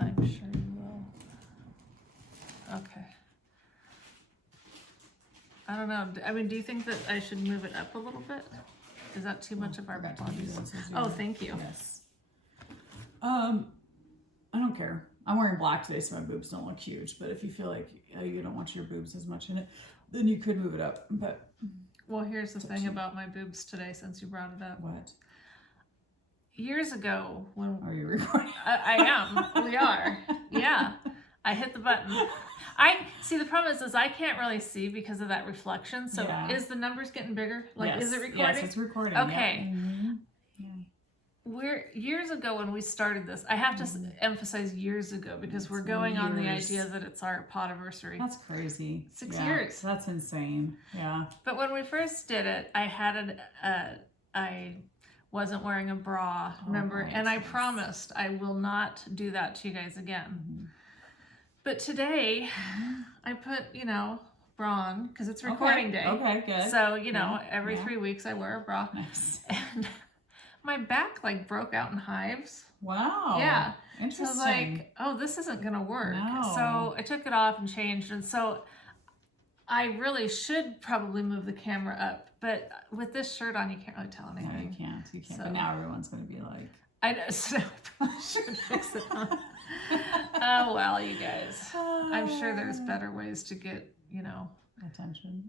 I'm sure you will. Okay. I don't know. I mean, do you think that I should move it up a little bit? Is that too much of our bodies? Oh, thank you. Yes. I don't care. I'm wearing black today, so my boobs don't look huge. But if you feel like you don't want your boobs as much in it, then you could move it up. But well, here's the thing about my boobs today, since you brought it up. What? Years ago, when are you recording? I am. We are. Yeah. I hit the button. I see. The problem is I can't really see because of that reflection. So is the numbers getting bigger? Like, yes. is it recording? Yes, it's recording. Okay. Yeah. Mm-hmm. Yeah. We're years ago when we started this. I have to emphasize years ago because we're going on the idea that it's our podiversary. That's crazy. 6 years. That's insane. Yeah. But when we first did it, I had I wasn't wearing a bra, remember? Right. And I promised I will not do that to you guys again. Mm-hmm. But today, I put, bra on because it's recording day. Okay, good. So, every 3 weeks I wear a bra. Nice. And my back broke out in hives. Wow. Yeah. Interesting. So I was like, oh, this isn't going to work. No. So I took it off and changed. And so I really should probably move the camera up. But with this shirt on, you can't really tell anything. No, you can't. You can't. So, but now everyone's going to be like... I know, so I probably should fix it on. Oh, well, you guys. I'm sure there's better ways to get, attention.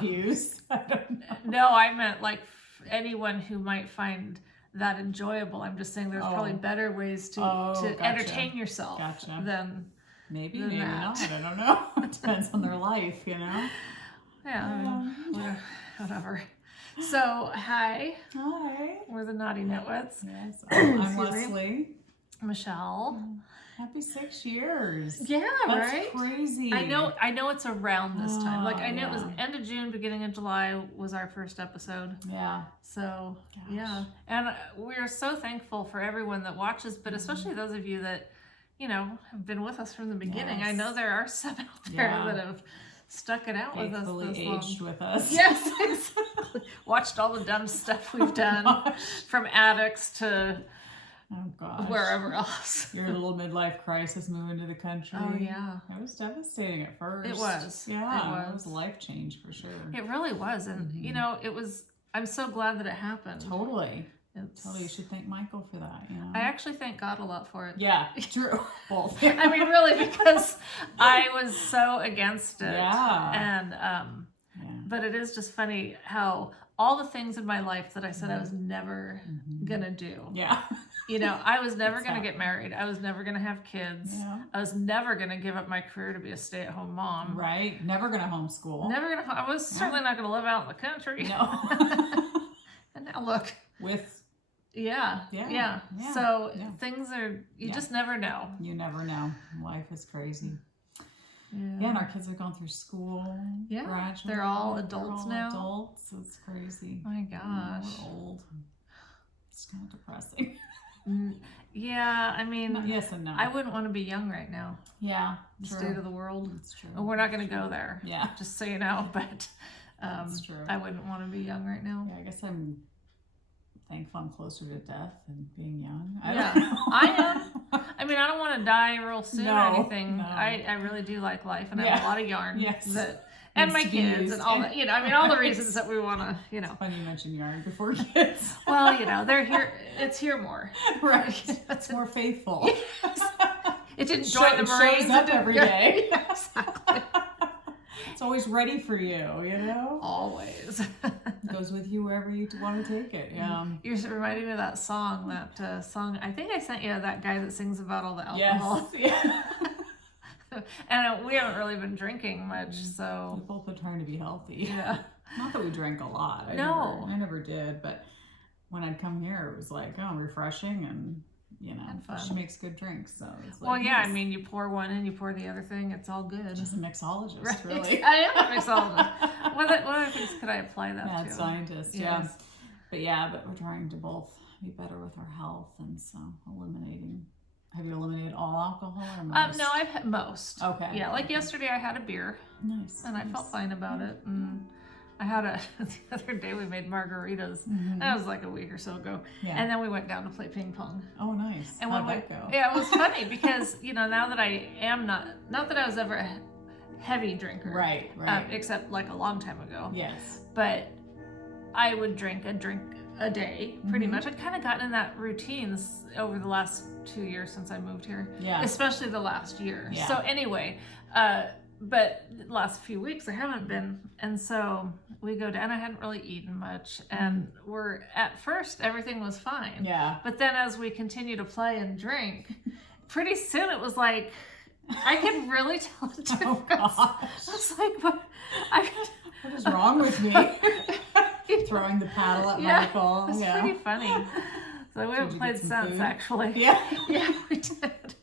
Views. I don't know. No, I meant anyone who might find that enjoyable. I'm just saying there's probably better ways to gotcha. entertain yourself than maybe that. not. I don't know. It depends on their life, Yeah, whatever. So, hi. Hi. We're the Knotty Knitwits. Yes, I'm Leslie. Michelle. Happy 6 years. Yeah, That's right? crazy. I know it's around this time. Like, I knew it was yeah. end of June, beginning of July was our first episode. Yeah. So, Gosh. yeah. And we're so thankful for everyone that watches, but especially those of you that, have been with us from the beginning. Yes. I know there are some out there that have stuck it out with us this long. aged with us. Yes, exactly. Watched all the dumb stuff we've done, from addicts to wherever else. Your little midlife crisis moving to the country. Oh, yeah. It was devastating at first. It was. Yeah, it was a life change for sure. It really was. And, it was, I'm so glad that it happened. Totally. Totally. You should thank Michael for that. I actually thank God a lot for it. Yeah, true. Both. I mean, really, because I was so against it. Yeah. And, but it is just funny how all the things in my life that I said I was never gonna do. Yeah. I was never gonna get married. I was never gonna have kids. Yeah. I was never gonna give up my career to be a stay-at-home mom. Right. Never gonna homeschool. Never gonna. I was certainly not gonna live out in the country. No. And now look. With. Yeah. So things are. You just never know. You never know. Life is crazy. Yeah, and our kids have gone through school. Yeah, graduated. they're all adults now. Adults, it's crazy. My gosh, we're old. It's kind of depressing. Yeah, I mean, yes and no. I wouldn't want to be young right now. Yeah, the state of the world. That's true. And we're not going to go there. Yeah, just so you know. But that's true. I wouldn't want to be young right now. Yeah, I guess I'm thankful I'm closer to death than being young. I am. I mean, I don't want to die real soon or anything. No. I really do like life, and I have a lot of yarn. Yes. And my kids and all that. I mean, all the reasons that we want to, It's funny you mentioned yarn before kids. Well, they're here. It's here more. Right. It's more faithful. Yes. It didn't join the Marines. Shows up every day. Yeah, exactly. It's always ready for you, Always. Goes with you wherever you want to take it. Yeah. You're reminding me of that song. I think I sent you that guy that sings about all the alcohol. Yes. Yeah. And we haven't really been drinking much, so we've both been trying to be healthy. Yeah. Not that we drank a lot. I never did. But when I'd come here, it was like, refreshing and. And fun. She makes good drinks, so it's well, yeah. Nice. I mean, you pour one in, you pour the other thing. It's all good. Just a mixologist, right. Really. I am a mixologist. What other things could I apply that to? Mad scientist, yes. But we're trying to both be better with our health, and so eliminating. Have you eliminated all alcohol or most? No, I've had most. Okay. Yeah, like yesterday I had a beer. Nice. And I felt fine about it. And I had the other day we made margaritas. That was like a week or so ago. Yeah. And then we went down to play ping pong. Oh, nice. And How'd that go? Yeah, it was funny because, you know, now that I am not that I was ever a heavy drinker. Right. Except like a long time ago. Yes. But I would drink a day, pretty much. I'd kind of gotten in that routine over the last 2 years since I moved here. Yeah. Especially the last year. Yeah. So anyway, but the last few weeks I haven't been. And so we go down. I hadn't really eaten much. And at first, everything was fine. Yeah. But then as we continue to play and drink, pretty soon it was like, I could really tell the difference. Oh, gosh. I was like, what is wrong with me? Throwing the paddle at Michael. It's pretty funny. So we haven't played since, food? Actually. Yeah. Yeah, we did.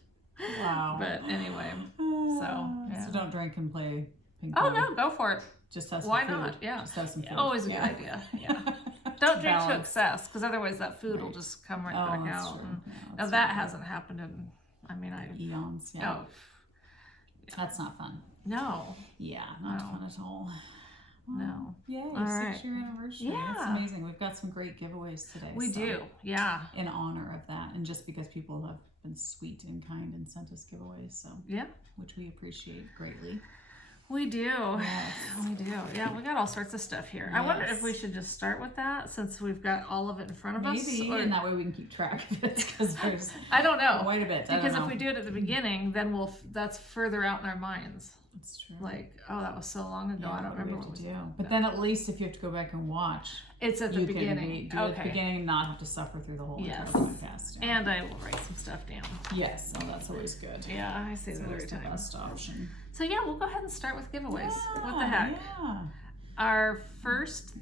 Wow. But anyway, so don't drink and play ping Oh pong. no, go for it. Just have some Why food. not? Yeah. Just have some food. Always a good idea. Yeah. Don't drink to balance. excess, because otherwise that food will just come right back that's out. true. Now that hasn't happened in, eons. Yeah. Oh, That's not fun. no. Yeah, not fun at all. No. Yay, All right. 6-year anniversary. Yeah. That's amazing. We've got some great giveaways today. We do. Yeah. In honor of that, and just because people have been sweet and kind and sent us giveaways, so Yeah. which we appreciate greatly. We do. Yes. We do. Yeah, we got all sorts of stuff here. I wonder if we should just start with that since we've got all of it in front of us. Maybe, and that way we can keep track of it, because there's I don't know. quite a bit. Because if we do it at the beginning, then that's further out in our minds. It's true. Like, oh, that was so long ago. I don't remember what to do. But then at least if you have to go back and watch, it's at the you beginning. can do it at the beginning and not have to suffer through the whole entire podcast. Yeah. And I will write some stuff down. Yes, oh, that's always good. Yeah, I say It's that every always the time. best option. So yeah, we'll go ahead and start with giveaways. What the heck? Yeah. Our first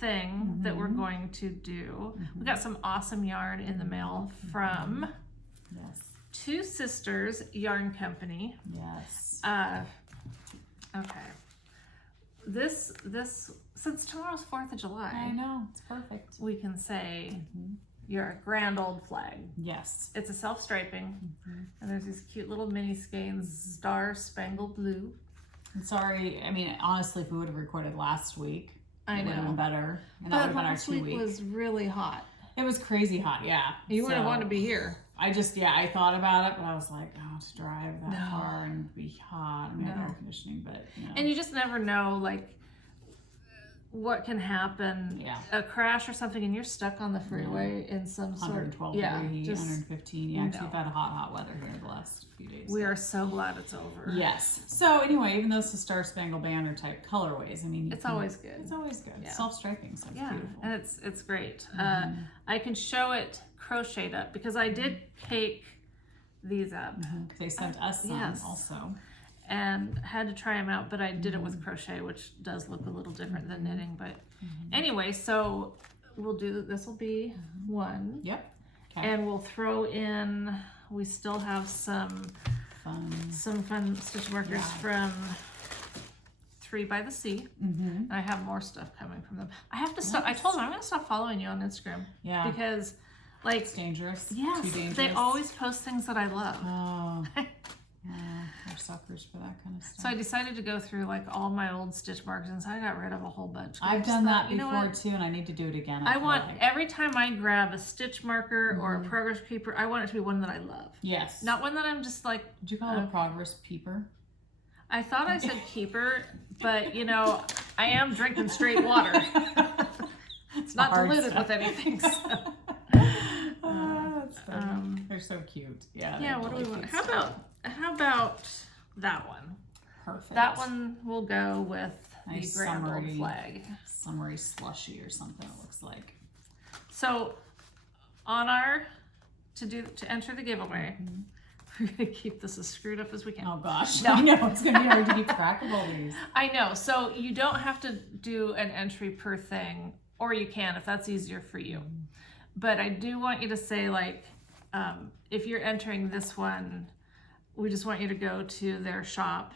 thing that we're going to do, we got some awesome yarn in the mail from Two Sisters Yarn Company. Yes. Okay. This since tomorrow's 4th of July. I know, it's perfect. We can say you're a grand old flag. Yes. It's a self-striping, and there's these cute little mini skeins, Star Spangled Blue. I'm sorry, I mean, honestly, if we would have recorded last week, I it would have been better. And that would have been our 2 weeks. Last week was really hot. It was crazy hot, yeah. You wouldn't want to be here. I thought about it, but I was like, oh, to drive that far and be hot. I mean, I have air conditioning, but, you know. And you just never know, like, what can happen. Yeah. A crash or something, and you're stuck on the freeway in some sort of 112 degree, just 115. Yeah, actually, we've had hot weather here the last few days. We are so glad it's over. Yes. So anyway, even though it's a Star Spangled Banner type colorways, I mean, it's always good. It's always good. Yeah. Self-striping, so it's beautiful. And it's great. I can show it crocheted up because I did cake these up. They sent us some also. And had to try them out, but I did it with crochet, which does look a little different than knitting. But anyway, so we'll do, this will be one. Yep. Okay. And we'll throw in, we still have some fun stitch markers from 3 by the Sea. And I have more stuff coming from them. I have to stop, I told them I'm gonna stop following you on Instagram. Yeah. Because like, it's dangerous. Yes, Too dangerous. they always post things that I love. Oh. Yeah, we're suckers for that kind of stuff. So I decided to go through like all my old stitch markers, and so I got rid of a whole bunch. I've done that before too, and I need to do it again. I want every time I grab a stitch marker or a progress keeper, I want it to be one that I love. Yes. Not one that I'm just like. Did you call it a progress peeper? I thought I said keeper, but you know, I am drinking straight water. It's not diluted with anything. So. That's funny. They're so cute. Yeah. Yeah. What do we want? How about that one? Perfect. That one will go with nice the grand old flag. Summery slushy or something it looks like. So on our to enter the giveaway, we're gonna keep this as screwed up as we can. Oh gosh. No. I know it's gonna be hard to keep track of all these. I know. So you don't have to do an entry per thing, or you can if that's easier for you. But I do want you to say, like, if you're entering this one, we just want you to go to their shop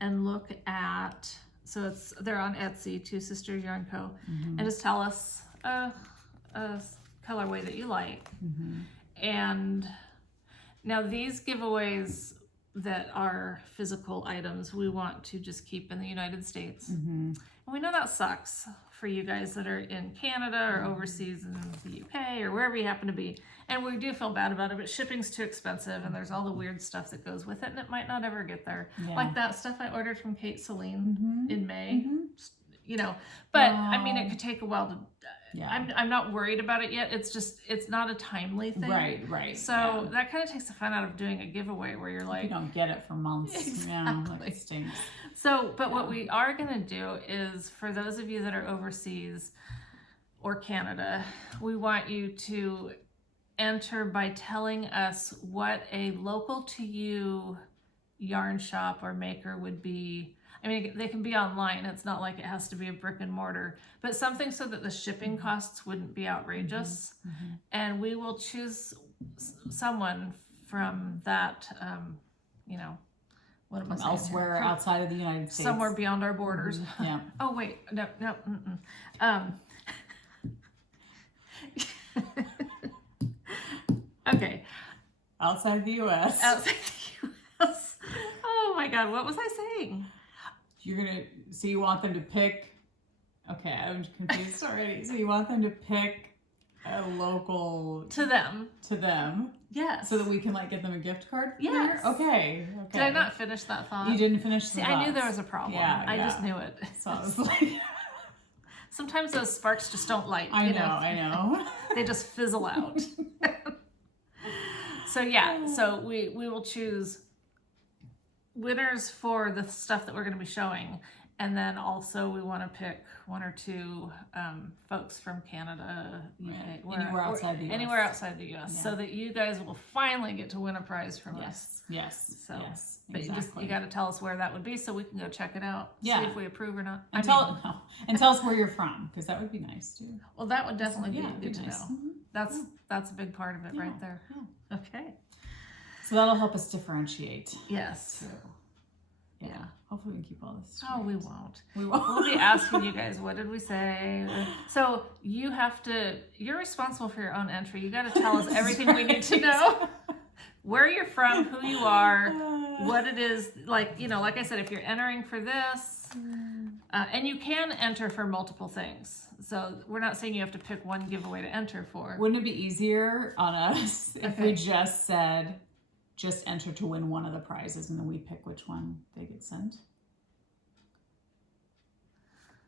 and look at, so they're on Etsy, Two Sisters Yarn Co. And just tell us a colorway that you like. And now these giveaways that are physical items, we want to just keep in the United States. We know that sucks for you guys that are in Canada or overseas in the UK or wherever you happen to be. And we do feel bad about it, but shipping's too expensive and there's all the weird stuff that goes with it and it might not ever get there. Yeah. Like that stuff I ordered from Kate Celine in May, Mhm. you know, but I mean, it could take a while to, Yeah. I'm not worried about it yet. It's just, it's not a timely thing. Right. So that kind of takes the fun out of doing a giveaway where you're like, you don't get it for months. Yeah, Exactly. like it stinks. So, but what we are going to do is for those of you that are overseas or Canada, we want you to enter by telling us what a local to you yarn shop or maker would be. I mean, they can be online. It's not like it has to be a brick and mortar, but something so that the shipping costs wouldn't be outrageous. And we will choose someone from that, you know, what am I saying? Elsewhere From outside of the United States. somewhere beyond our borders. Yeah. Oh wait, no. Okay. Outside the U.S. Outside the U.S. Oh my God, what was I saying? So you want them to pick, okay, I'm confused already. So you want them to pick a local To them. so Yes. that we can like get them a gift card from Yes. there? Okay. Did I not finish that thought? You didn't finish the See, I knew there was a problem. Yeah, I yeah. just knew it. So I was like, Sometimes those sparks just don't light. I you know. They just fizzle out. So yeah, so we will choose winners for the stuff that we're going to be showing, and then also we want to pick one or two folks from Canada, UK, Anywhere outside the US. anywhere outside the US, so that you guys will finally get to win a prize from us. Yes. So, yes. but Exactly. you got to tell us where that would be so we can go check it out, Yeah. see if we approve or not. And tell us where you're from, because that would be nice too. Well, that would definitely Yeah, be good to nice. know. That's a big part of it right there. Yeah. Okay. So that'll help us differentiate. Yes. So, Yeah. Hopefully we can keep all this straight. Oh, we won't. We won't. We'll be asking you guys, what did we say? So you're responsible for your own entry. You got to tell us everything we need to know. Where you're from, who you are, what it is. Like, you know, like I said, if you're entering for this, and you can enter for multiple things. So we're not saying you have to pick one giveaway to enter for. Wouldn't it be easier on us if we just said, just enter to win one of the prizes and then we pick which one they get sent?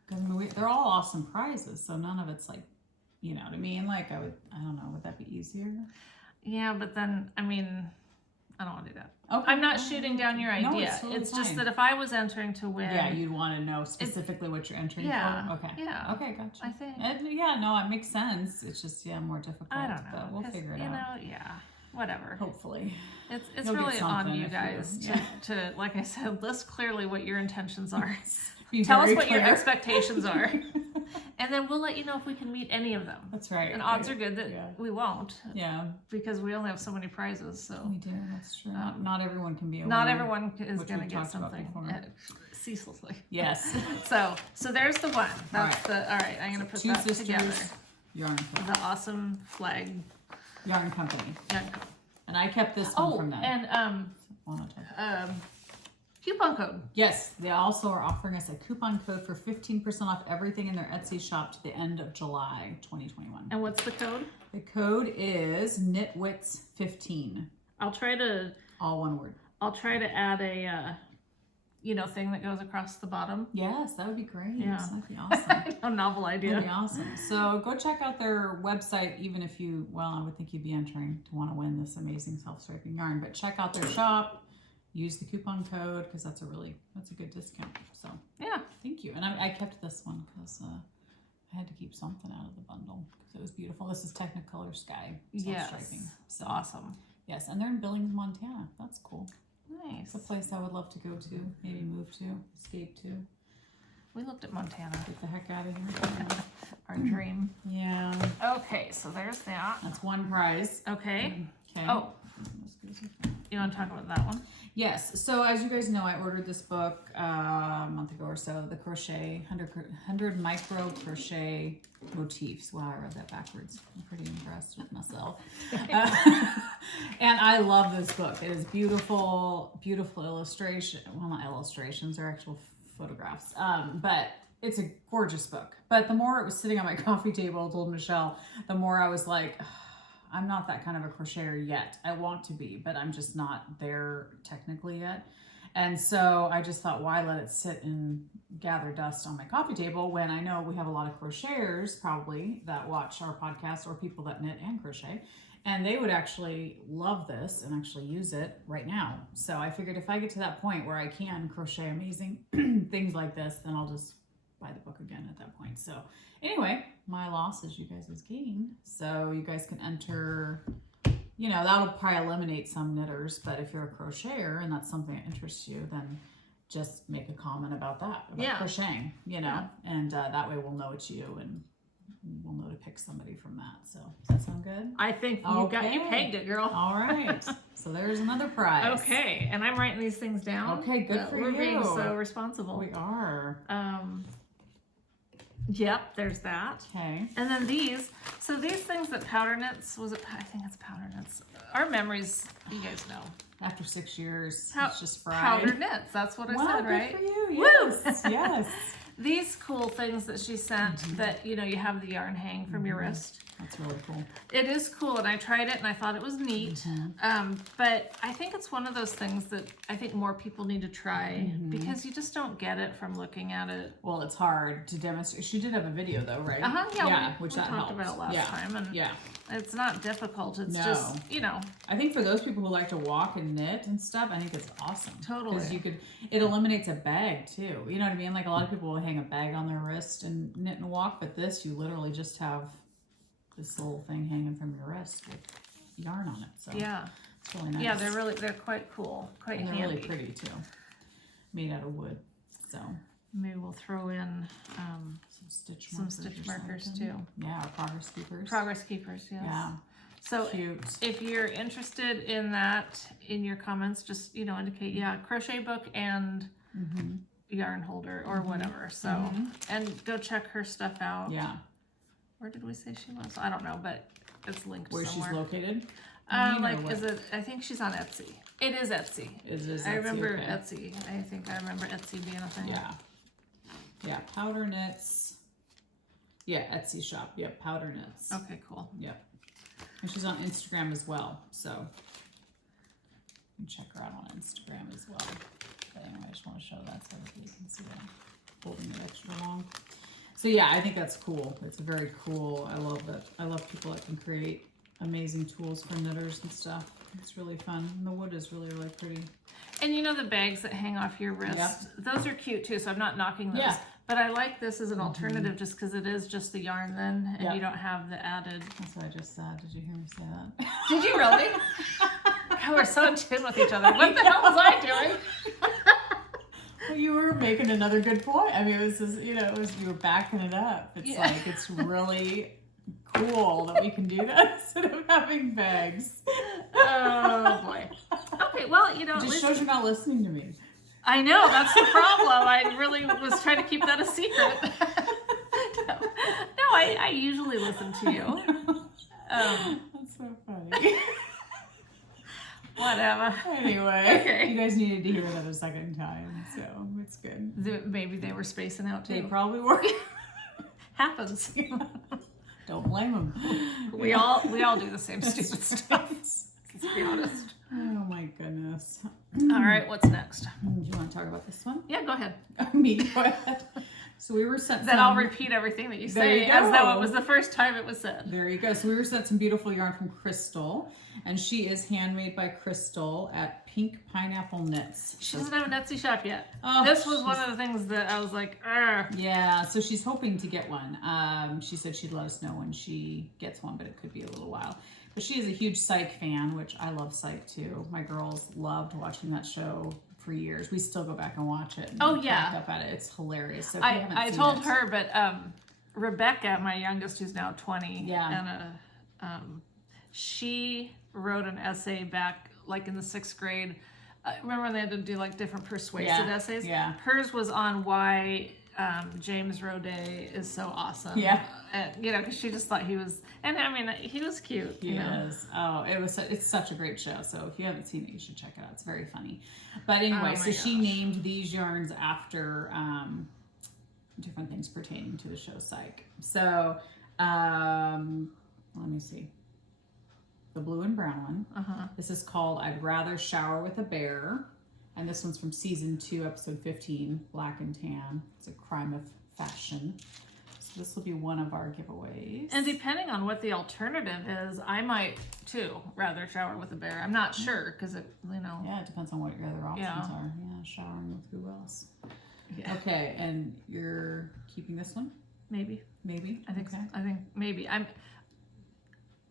Because I mean, they're all awesome prizes, so none of it's like, you know what I mean? Like I don't know, would that be easier? Yeah, but then, I mean, I don't want to do that. Okay. I'm not shooting down your idea. No, it's totally just fine. that if I was entering to win. Yeah, you'd want to know specifically what you're entering yeah, for? Okay. yeah. Okay, gotcha. I think. Yeah, no, it makes sense. It's just, more difficult. I don't know. But we'll 'cause, figure it you out. know, yeah, whatever. Hopefully. It's You'll get really on something you if guys you- to, like I said, list clearly what your intentions are. Be Tell us very what your clear. expectations are. And then we'll let you know if we can meet any of them. That's right. And odds are good that we won't, Yeah, because we only have so many prizes. So we do. That's true. Not everyone can be a not winner. everyone is which going to we've get talked about something before. ceaselessly. Yes. So there's the one. That's All all right. I'm going to put Two that Sisters together. Yarn Company. The awesome flag. Yarn Company. Yeah. And I kept this one Oh, from them. and coupon code. Yes, they also are offering us a coupon code for 15% off everything in their Etsy shop to the end of July 2021. And what's the code? The code is knitwits15. I'll try to All one word. add a thing that goes across the bottom. Yes, that would be great. Yeah. That'd be awesome. A novel idea. That'd be awesome. So go check out their website, even if I would think you'd be entering to want to win this amazing self-striping yarn. But check out their shop. Use the coupon code because that's a good discount. So Yeah. thank you. And I kept this one because I had to keep something out of the bundle because it was beautiful. This is Technicolor Sky self-striping. Yes. So Awesome. yes, and they're in Billings, Montana. That's cool. Nice. It's a place I would love to go to, maybe move to, escape to, We looked at Montana. get the heck out of here. Our dream. Yeah, Okay, so there's that. that's one prize. Okay. Okay. Oh, you want to talk about that one? Yes. So as you guys know, I ordered this book a month ago or so. The crochet 100 micro crochet motifs. Wow, I read that backwards. I'm pretty impressed with myself. And I love this book. It is beautiful, beautiful illustration. Well, not illustrations; they're actual photographs. But it's a gorgeous book. But the more it was sitting on my coffee table, I told Michelle, the more I was like, I'm not that kind of a crocheter yet. I want to be, but I'm just not there technically yet. And so I just thought, why let it sit and gather dust on my coffee table when I know we have a lot of crocheters probably that watch our podcast or people that knit and crochet. And they would actually love this and actually use it right now. So I figured if I get to that point where I can crochet amazing things like this, then I'll just buy the book again at that point. So anyway, my loss is you guys' gain. So you guys can enter, you know, that'll probably eliminate some knitters, but if you're a crocheter and that's something that interests you, then just make a comment about that, about crocheting, you know, and that way we'll know it's you and we'll know to pick somebody from that. So does that sound good? I think you pegged it, girl. All right. So there's another prize. Okay, and I'm writing these things down. Okay, good for you. We're being so responsible. We are. Yep, there's that. Okay. And then these, so these things that Powder Knits, I think it's Powder Knits. Our memories, you guys know. After 6 years, it's just fried. Powder Knits, that's what I said, right? Good for you. Yes, yes. These cool things that she sent that, you know, you have the yarn hang from your wrist. That's really cool. It is cool, and I tried it, and I thought it was neat. But I think it's one of those things that I think more people need to try because you just don't get it from looking at it. Well, it's hard to demonstrate. She did have a video, though, right? Yeah, which we that talked helped. about it last time, and it's not difficult. It's just, you know. I think for those people who like to walk and knit and stuff, I think it's awesome. Totally. Because it eliminates a bag, too. You know what I mean? Like, a lot of people will hang a bag on their wrist and knit and walk, but this, you literally just have this little thing hanging from your wrist with yarn on it. So it's really nice. Yeah, they're quite cool, quite handy. They're really pretty too. Made out of wood. So maybe we'll throw in some stitch markers too. Yeah, progress keepers. Progress keepers, yes. Yeah. So cute. If you're interested in that, in your comments, just indicate crochet book and yarn holder or whatever. So and go check her stuff out. Yeah. Where did we say she was? I don't know, but it's linked where somewhere. She's located? Is it? I think she's on Etsy. It is Etsy. It is Etsy. I remember Etsy. I think I remember Etsy being a thing. Yeah. Yeah. Powder Knits. Yeah, Etsy shop. Yep. Powder Knits. Okay. Cool. Yep. And she's on Instagram as well. So you can check her out on Instagram as well. But anyway, I just want to show that so that you can see that. Holding it extra long. So yeah, I think that's cool. It's very cool. I love it. I love people that can create amazing tools for knitters and stuff. It's really fun. And the wood is really, really pretty. And the bags that hang off your wrist, those are cute too, so I'm not knocking those. Yeah. But I like this as an alternative just because it is just the yarn then, and you don't have the added... That's what I just said. Did you hear me say that? Did you really? God, we're so in tune with each other. What the hell was I doing? Well, you were making another good point. I mean, it was just, you were backing it up. It's like, it's really cool that we can do that instead of having bags. Oh, boy. Okay, well, It just shows you're not listening to me. I know, that's the problem. I really was trying to keep that a secret. No, I usually listen to you. That's so funny. Whatever. Anyway, okay. You guys needed to hear that a second time, so it's good. Maybe they were spacing out too. They probably were. Happens. Don't blame them. We all do the same stupid stuff. Let's be honest. Oh my goodness. All right, what's next? Do you want to talk about this one? Yeah, go ahead. Me, go ahead. So we were sent Then I'll repeat everything that you say as though it was the first time it was said. There you go. So we were sent some beautiful yarn from Crystal, and she is handmade by Crystal at Pink Pineapple Knits. She doesn't have an Etsy shop yet. Oh, this was one of the things that I was like, Argh. Yeah, so she's hoping to get one. She said she'd let us know when she gets one, but it could be a little while. But she is a huge Psych fan, which I love Psych too. My girls loved watching that show for years. We still go back and watch it. And back up at it. It's hilarious. So I told her, but Rebecca, my youngest, who's now 20, and she wrote an essay back like in the 6th grade. Remember when they had to do like different persuasive essays? Yeah. Hers was on why James Roday is so awesome. Yeah. Because she just thought he was, and I mean, he was cute. He is. Oh, it's such a great show. So if you haven't seen it, you should check it out. It's very funny. But anyway, so she named these yarns after different things pertaining to the show Psych. So, let me see. The blue and brown one. This is called I'd Rather Shower with a Bear. And this one's from season 2, episode 15, Black and Tan. It's a crime of fashion. So this will be one of our giveaways. And depending on what the alternative is, I might too rather shower with a bear. I'm not sure because it, you know. Yeah, it depends on what your other options are. Yeah, showering with who else? Yeah. Okay, and you're keeping this one? Maybe. Maybe. I think so. I think maybe.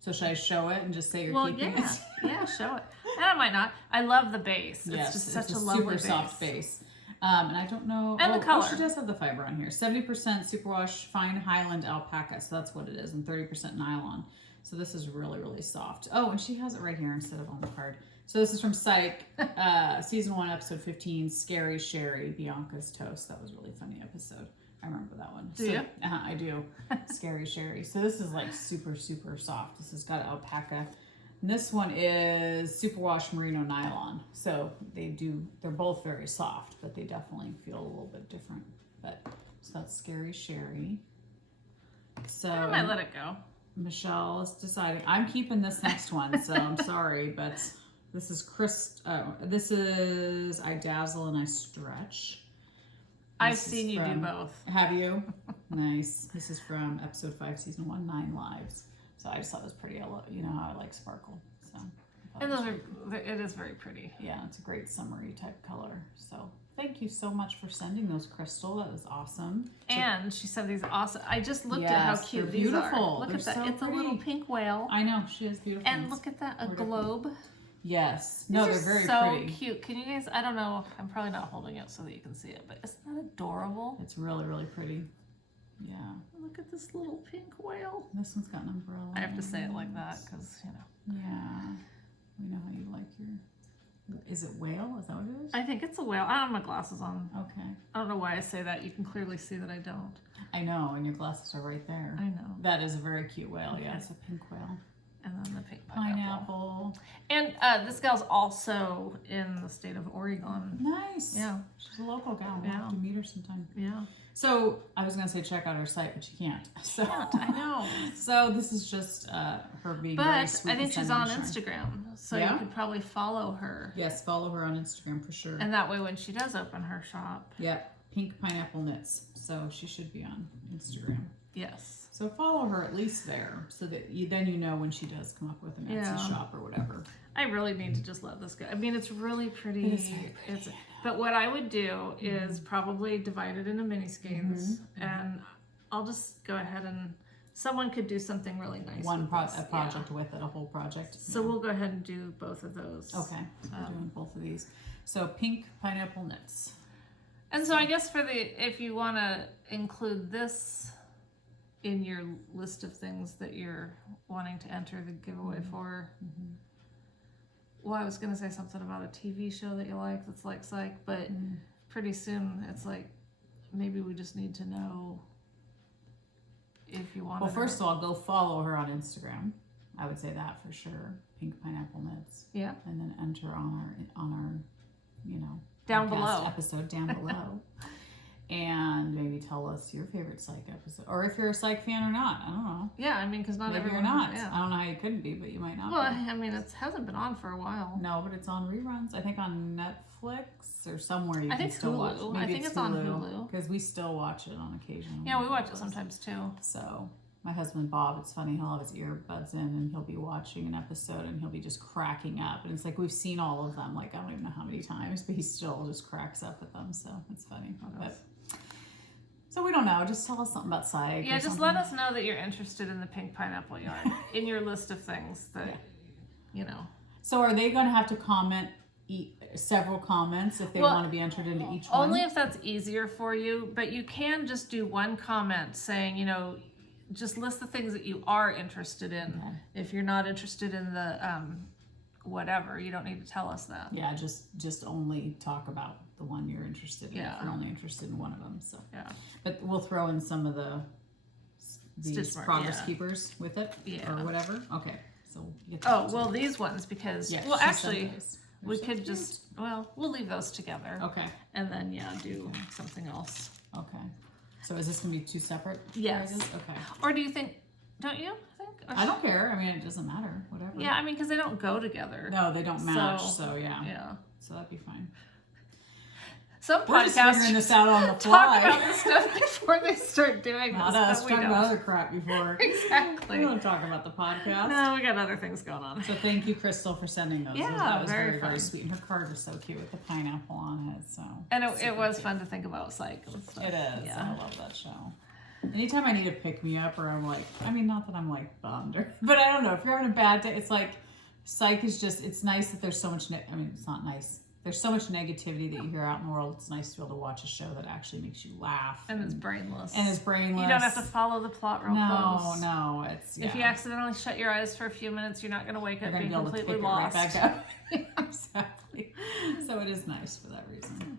So should I show it and just say you're keeping it? Yeah, show it. And I might not. I love the base. Yes, it's just such a lovely super base. soft base. And I don't know. And the color. She does have the fiber on here. 70% superwash fine Highland alpaca. So that's what it is. And 30% nylon. So this is really, really soft. Oh, and she has it right here instead of on the card. So this is from Psych, season 1, episode 15, Scary Sherry, Bianca's Toast. That was a really funny episode. I remember that one. Do you? I do. Scary Sherry. So this is like super, super soft. This has got alpaca. And this one is superwash merino nylon. So they're both very soft, but they definitely feel a little bit different. So that's Scary Sherry. So I might let it go. Michelle is deciding. I'm keeping this next one, so I'm sorry, but this is this is I Dazzle and I Stretch. I've seen you do both. Have you? Nice. This is from episode 5, season 1, 9 Lives. So I just thought it was pretty. You know how I like sparkle. So. And it is very pretty. Yeah, it's a great summery type color. So thank you so much for sending those, Crystal. That was awesome. And she said these awesome. I just looked at how cute these beautiful. are. Look They're at that. So it's pretty. a little pink whale. I know, she is beautiful. And look at that, a globe. Yes. No, they're very so pretty. Cute. Can you guys, I don't know, I'm probably not holding it so that you can see it, but isn't that adorable? It's really, really pretty. Yeah. Look at this little pink whale. This one's got an umbrella. I have to say it like that because, you know. Yeah. We know how you like your... Is it whale? Is that what it is? I think it's a whale. I don't have my glasses on. Okay. I don't know why I say that. You can clearly see that I don't. I know, and your glasses are right there. I know. That is a very cute whale. Okay. Yeah, it's a pink whale. And then the pink Pineapple. And this gal's also in the state of Oregon. Nice. Yeah. She's a local gal. We'll Yeah. have to meet her sometime. Yeah. So I was gonna say check out her site, but you can't. So I know. So this is just her being very But sweet. I think and she's sending on Sharon. Instagram, so Yeah? you could probably follow her. Yes, follow her on Instagram for sure. And that way, when she does open her shop, Yep, Pink Pineapple Knits. So she should be on Instagram. yes. So follow her at least there, so that then you know when she does come up with an Etsy shop or whatever. I really need to just let this go. I mean, it's really pretty. It is very pretty, But what I would do is probably divide it into mini skeins, and I'll just go ahead and someone could do something really nice. One with this. a project with it, a whole project. So we'll go ahead and do both of those. Okay, so we're doing both of these. So Pink Pineapple Knits. And so I guess if you want to include this in your list of things that you're wanting to enter the giveaway for. Well, I was going to say something about a TV show that you like that's like Psych, but pretty soon it's like maybe we just need to know if you want. Well, first of all, go follow her on Instagram. I would say that for sure. Pink Pineapple Knits. Yeah. And then enter on our you know, down podcast below episode down below. And maybe tell us your favorite Psych episode, or if you're a Psych fan or not. I don't know. Yeah, I mean, because not Maybe everyone. you're not. Yeah. I don't know how you couldn't be, but you might not. Well, be. I mean, it hasn't been on for a while. No, but it's on reruns. I think on Netflix or somewhere you I can think still watch. Hulu. Maybe I think it's on Hulu. because we still watch it on occasion. Yeah, we watch it sometimes too. So my husband Bob, it's funny, he'll have his earbuds in and he'll be watching an episode and he'll be just cracking up. And it's like we've seen all of them, like I don't even know how many times, but he still just cracks up at them. So it's funny. But, so we don't know. Just tell us something about Psych. Yeah, just let us know that you're interested in the pink pineapple yarn in your list of things that, you know. So are they going to have to comment several comments if they want to be entered into each one? Only if that's easier for you, but you can just do one comment saying, you know, just list the things that you are interested in. Okay. If you're not interested in the whatever, you don't need to tell us that. Yeah, just only talk about the one you're interested in. Yeah. If you're only interested in one of them. So Yeah. but we'll throw in some of these Stitch mark, progress yeah. keepers with it, Yeah. or whatever. Okay, so we'll get Oh, well, these ones, because, yeah, well, she said actually, those. They're we so could cute. just, well, we'll leave those together. Okay. And then, yeah, do something else. Okay. So is this going to be 2 separate Yes. prizes? Okay. Or do you think, don't you think? Or I don't care. I mean, it doesn't matter. Whatever. Yeah, I mean, because they don't go together. No, they don't match. So, Yeah. So that'd be fine. Some We're just podcasts figuring this out on the talk fly. about this stuff before they start doing Not this. us But we talking don't. about other crap before. We Exactly. don't talk about the podcast. No, we got other things going on. So thank you, Crystal, for sending those. Yeah, That was very very, fun. very sweet. And her card was so cute with the pineapple on it. So And it super was cute. fun to think about cycle and stuff. It is. Yeah. I love that show. Anytime I need a pick me up, or I'm like, I mean, not that I'm like bummed, but I don't know. If you're having a bad day, it's like psych is just. It's nice that there's so much. I mean, it's not nice. There's so much negativity that you hear out in the world. It's nice to be able to watch a show that actually makes you laugh. And it's brainless. And it's brainless. You don't have to follow the plot real close. No. It's If you accidentally shut your eyes for a few minutes, you're not going to wake you're up gonna being be able to completely pick lost. it right back up. Exactly. So it is nice for that reason.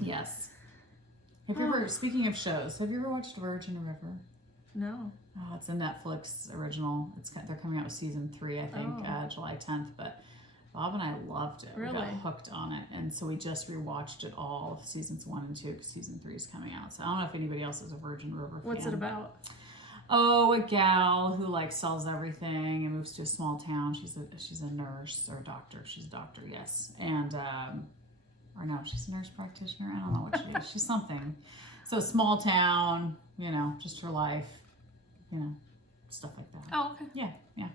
Yes. Have you ever? Speaking of shows, have you ever watched Virgin River? No. Oh, it's a Netflix original. They're coming out with season 3, I think, Oh. July 10th. But Bob and I loved it. Really? We got hooked on it, and so we just rewatched it all, seasons 1 and 2, because season 3 is coming out. So I don't know if anybody else is a Virgin River fan. What's it about? Oh, a gal who like sells everything and moves to a small town. She's a nurse or a doctor. She's a doctor, yes, and or no, she's a nurse practitioner. I don't know what she is. She's something. So small town, just her life, stuff like that. Oh, okay. Yeah.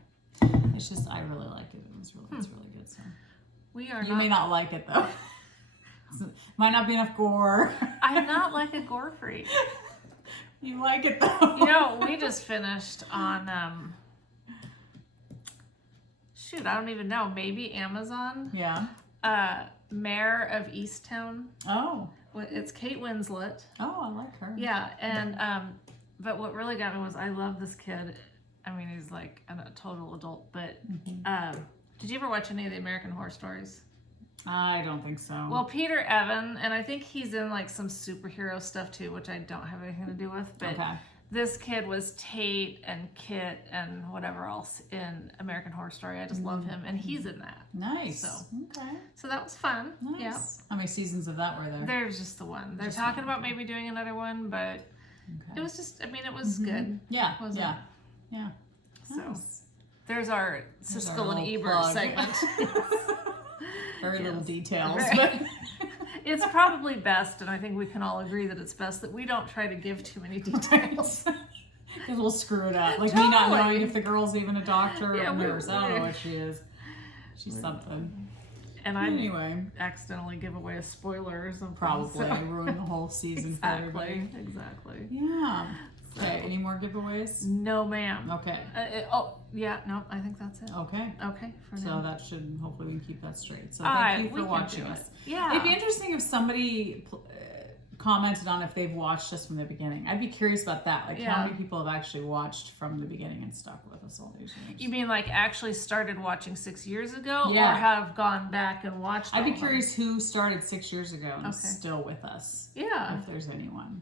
It's just I really liked it. It's really good. So We are you may not like it though. Might not be enough gore. I'm not like a gore freak. You like it though. We just finished on shoot, I don't even know, maybe Amazon. Yeah. Mayor of Easttown. Oh. It's Kate Winslet. Oh, I like her. Yeah, and but what really got me was I love this kid. I mean, he's like a total adult, but did you ever watch any of the American Horror Stories? I don't think so. Well, Peter Evan, and I think he's in like some superhero stuff too, which I don't have anything to do with, but this kid was Tate and Kit and whatever else in American Horror Story. I just love him, and he's in that. Nice. So that was fun. Nice. Yeah. How many seasons of that were there? There's just the one. They're talking about maybe doing another one, but it was just, I mean, it was good. Yeah. Wasn't Yeah. it? Yeah. So Nice. there's our There's our Siskel and little Ebert plug. segment. Very little details, Right. but It's probably best, and I think we can all agree that it's best that we don't try to give too many details. because we'll screw it up. Like me not Totally. knowing if the girl's even a doctor Yeah, or we- nurse. I don't know what she is. She's something. And I Anyway, accidentally give away a spoiler or something. probably so- ruin the whole season for everybody. Exactly. Yeah. Okay. Any more giveaways? No, ma'am. Okay. No, I think that's it. Okay. Okay, for So now. that should hopefully we can keep that straight. So Alright, thank you we for can watching do us. it. Yeah. It'd be interesting if somebody commented on if they've watched us from the beginning. I'd be curious about that. Like how many people have actually watched from the beginning and stuck with us all these years. You mean like actually started watching 6 years ago, Yeah. or have gone back and watched? I'd be all of them? curious who started 6 years ago and is Okay. still with us. Yeah, If there's anyone.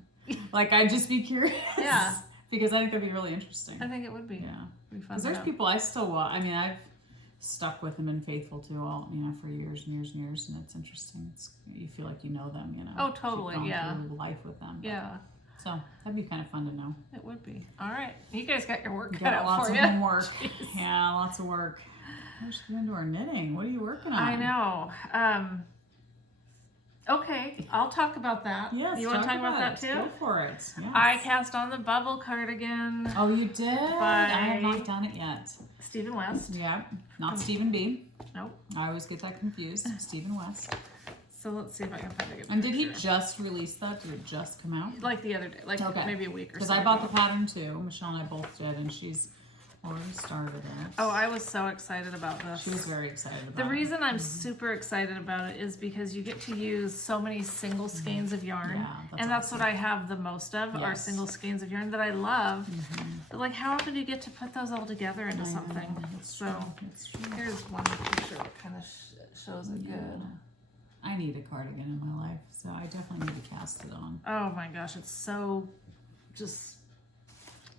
Like I'd just be curious. Yeah. Because I think that'd be really interesting. I think it would be. Yeah. It'd be fun Because to there's know. people I still watch. I mean, I've stuck with them and faithful to all, for years and years and years, and it's interesting. You feel like you know them, Oh, totally, You've gone yeah. through life with them. Yeah, So that'd be kind of fun to know. it would be. All right, you guys got your work We cut got out lots for of you. homework. Jeez. Yeah, lots of work. We should get into our knitting. What are you working on? I know. Okay, I'll talk about that. Yes. You want to talk about that it. too? Go for it. Yes. I cast on the Bubble Cardigan. Oh, you did? I have By- not done it yet. Stephen West. Yeah, not Stephen B. Nope. I always get that confused. Stephen West. So let's see if I can find a good And did he picture. just release that? Did it just come out? Like the other day, like Okay. maybe a week or Because so I bought the ago. pattern too. Michelle and I both did, and she's already started it. Oh, I was so excited about this. She was very excited about The it. reason I'm super excited about it is because you get to use so many single skeins of yarn. Yeah, that's and that's awesome. what I have the most of are Yes. single skeins of yarn that I love. But like, how often do you get to put those all together into something? It's So true. It's true. here's one picture that kind of shows it good. I need a cardigan in my life, so I definitely need to cast it on. Oh my gosh, it's so just,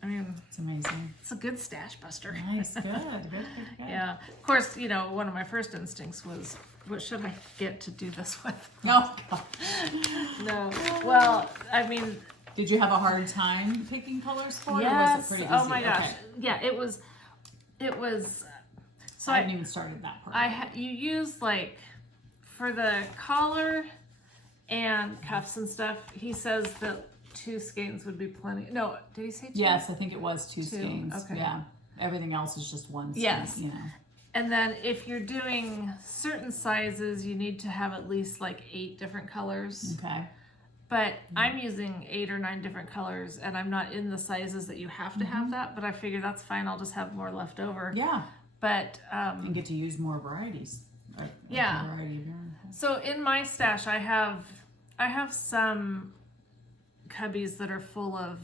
I mean, It's amazing. it's a good stash buster. Nice, good, good. Yeah, of course, one of my first instincts was, what should I get to do this with? Oh, God. No. Well, I mean, Did you have a hard time picking colors for it, Yes. or was it pretty easy? Oh my gosh. Okay. Yeah, it was. So I haven't even started that part. You use like for the collar and cuffs and stuff. He says that 2 skeins would be plenty. No, did he say 2? Yes, I think it was 2 2, skeins. okay. Yeah. Everything else is just 1 skein. Yes. You know. And then if you're doing certain sizes, you need to have at least like 8 different colors. Okay. But I'm using 8 or 9 different colors, and I'm not in the sizes that you have to have that. But I figure that's fine. I'll just have more left over. Yeah. But And get to use more varieties. Yeah. Variety of yarn. So in my stash, I have some cubbies that are full of,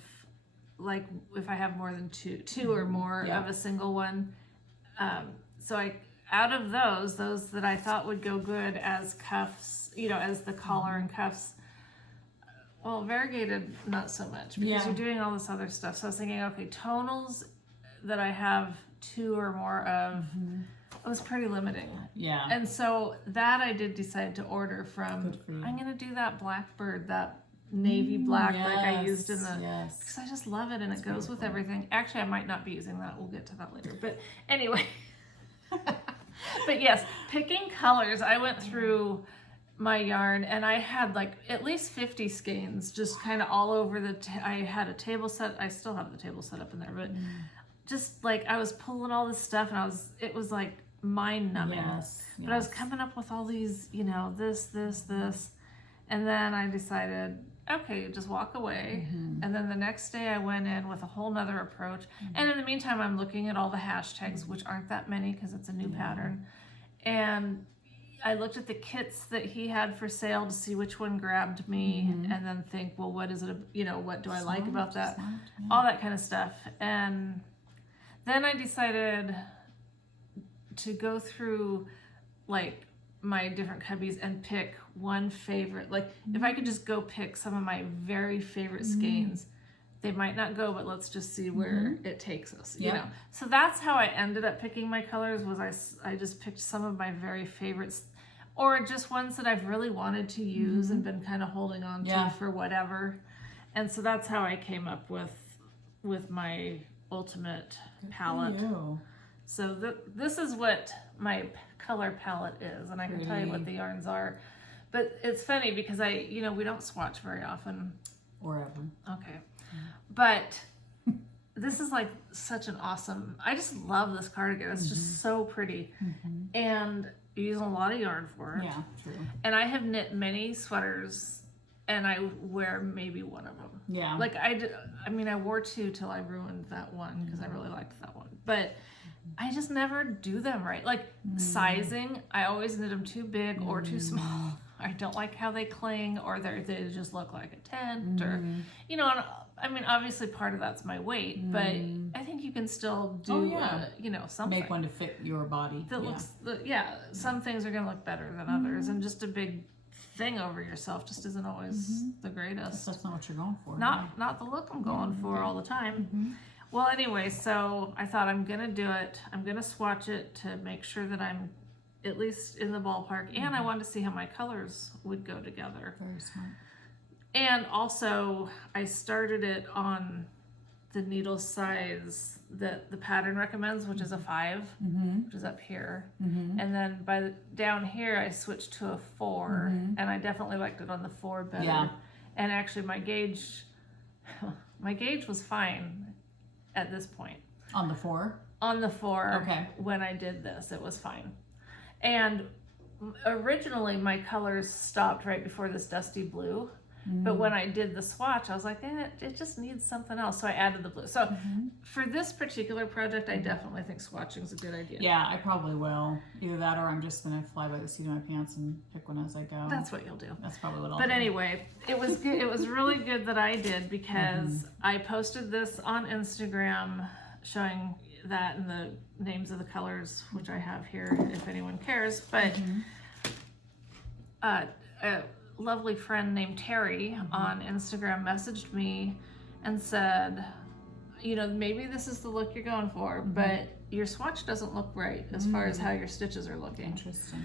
like, if I have more than two or more of a single one. So out of those that I thought would go good as cuffs, you know, as the collar and cuffs. Well, variegated, not so much, because you're doing all this other stuff. So I was thinking, okay, tonals that I have 2 or more of, it was pretty limiting. Yeah. And so that I did decide to order from, Good for you. I'm going to do that Blackbird, that navy black like I used in the, Yes. because I just love it and it goes with everything. Actually, I might not be using that. We'll get to that later. But anyway, but yes, picking colors, I went through my yarn and I had like at least 50 skeins just kind of all over I had a table set. I still have the table set up in there, but just like I was pulling all this stuff and it was like mind numbing. Yes. But I was coming up with all these, you know, this. And then I decided, okay, just walk away. And then the next day I went in with a whole nother approach. And in the meantime, I'm looking at all the hashtags, which aren't that many because it's a new pattern. And I looked at the kits that he had for sale to see which one grabbed me and then think, well, what is it, you know, what do I like about that? All that kind of stuff. And then I decided to go through like my different cubbies and pick one favorite. Like if I could just go pick some of my very favorite skeins, they might not go, but let's just see where it takes us, you know? So that's how I ended up picking my colors, was I just picked some of my very favorites, or just ones that I've really wanted to use and been kind of holding on to for whatever. And so that's how I came up with my ultimate palette. So this is what my color palette is, and I can tell you what the yarns are. But it's funny because we don't swatch very often. Or ever. Okay. But this is like such an awesome, I just love this cardigan. It's just so pretty. And you're using a lot of yarn for it. Yeah, true. And I have knit many sweaters and I wear maybe one of them. Yeah. Like I wore 2 till I ruined that one because I really liked that one. But I just never do them right. Like sizing, I always knit them too big or too small. I don't like how they cling, or they just look like a tent, or, you know, and, I mean, obviously part of that's my weight, but I think you can still do, something. Make one to fit your body. That looks, some things are going to look better than others, and just a big thing over yourself just isn't always the greatest. That's not what you're going for. Not the look I'm going for all the time. Well, anyway, so I thought I'm going to do it. I'm going to swatch it to make sure that I'm at least in the ballpark, and I wanted to see how my colors would go together. Very smart. And also, I started it on the needle size that the pattern recommends, which is a 5, which is up here. And then down here, I switched to a 4, and I definitely liked it on the 4 better. Yeah. And actually, my gauge was fine at this point. On the 4? On the 4, okay. When I did this, it was fine. And originally, my colors stopped right before this dusty blue. But when I did the swatch, I was like, it just needs something else. So I added the blue. So for this particular project, I definitely think swatching is a good idea. Yeah, I probably will. Either that, or I'm just going to fly by the seat of my pants and pick one as I go. That's what you'll do. That's probably what I'll do. But anyway, it was good. It was really good that I did, because I posted this on Instagram showing that and the names of the colors, which I have here if anyone cares. But a lovely friend named Terry on Instagram messaged me and said, you know, maybe this is the look you're going for, but your swatch doesn't look right as far as how your stitches are looking. Interesting.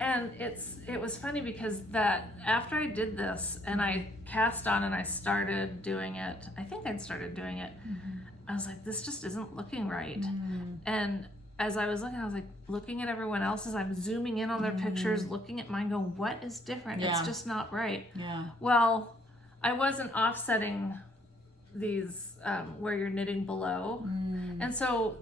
And it was funny because that after I did this and I cast on and I started doing it, I think I'd started doing it, I was like, this just isn't looking right. And as I was looking, I was like looking at everyone else's, I'm zooming in on their pictures, looking at mine, going, what is different? Yeah. It's just not right. Yeah. Well, I wasn't offsetting these where you're knitting below. And so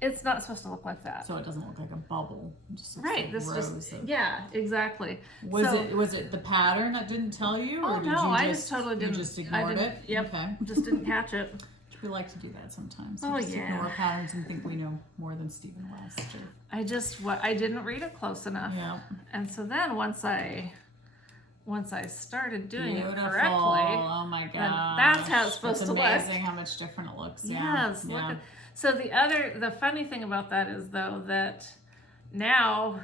it's not supposed to look like that. So it doesn't look like a bubble. It just looks Right. like This rows just, of... yeah, exactly. Was it the pattern that didn't tell you? Oh or did no, you I just totally didn't. You just ignored it? Yep. Okay. Just didn't catch it. We like to do that sometimes. Oh, We just yeah. ignore patterns and think we know more than Stephen West. I didn't read it close enough. Yeah. And so then once I started doing Beautiful. it correctly, Oh my then gosh. that's how it's supposed to look. It's amazing how much different it looks. Yes. Yeah. Look at, so the funny thing about that is though that now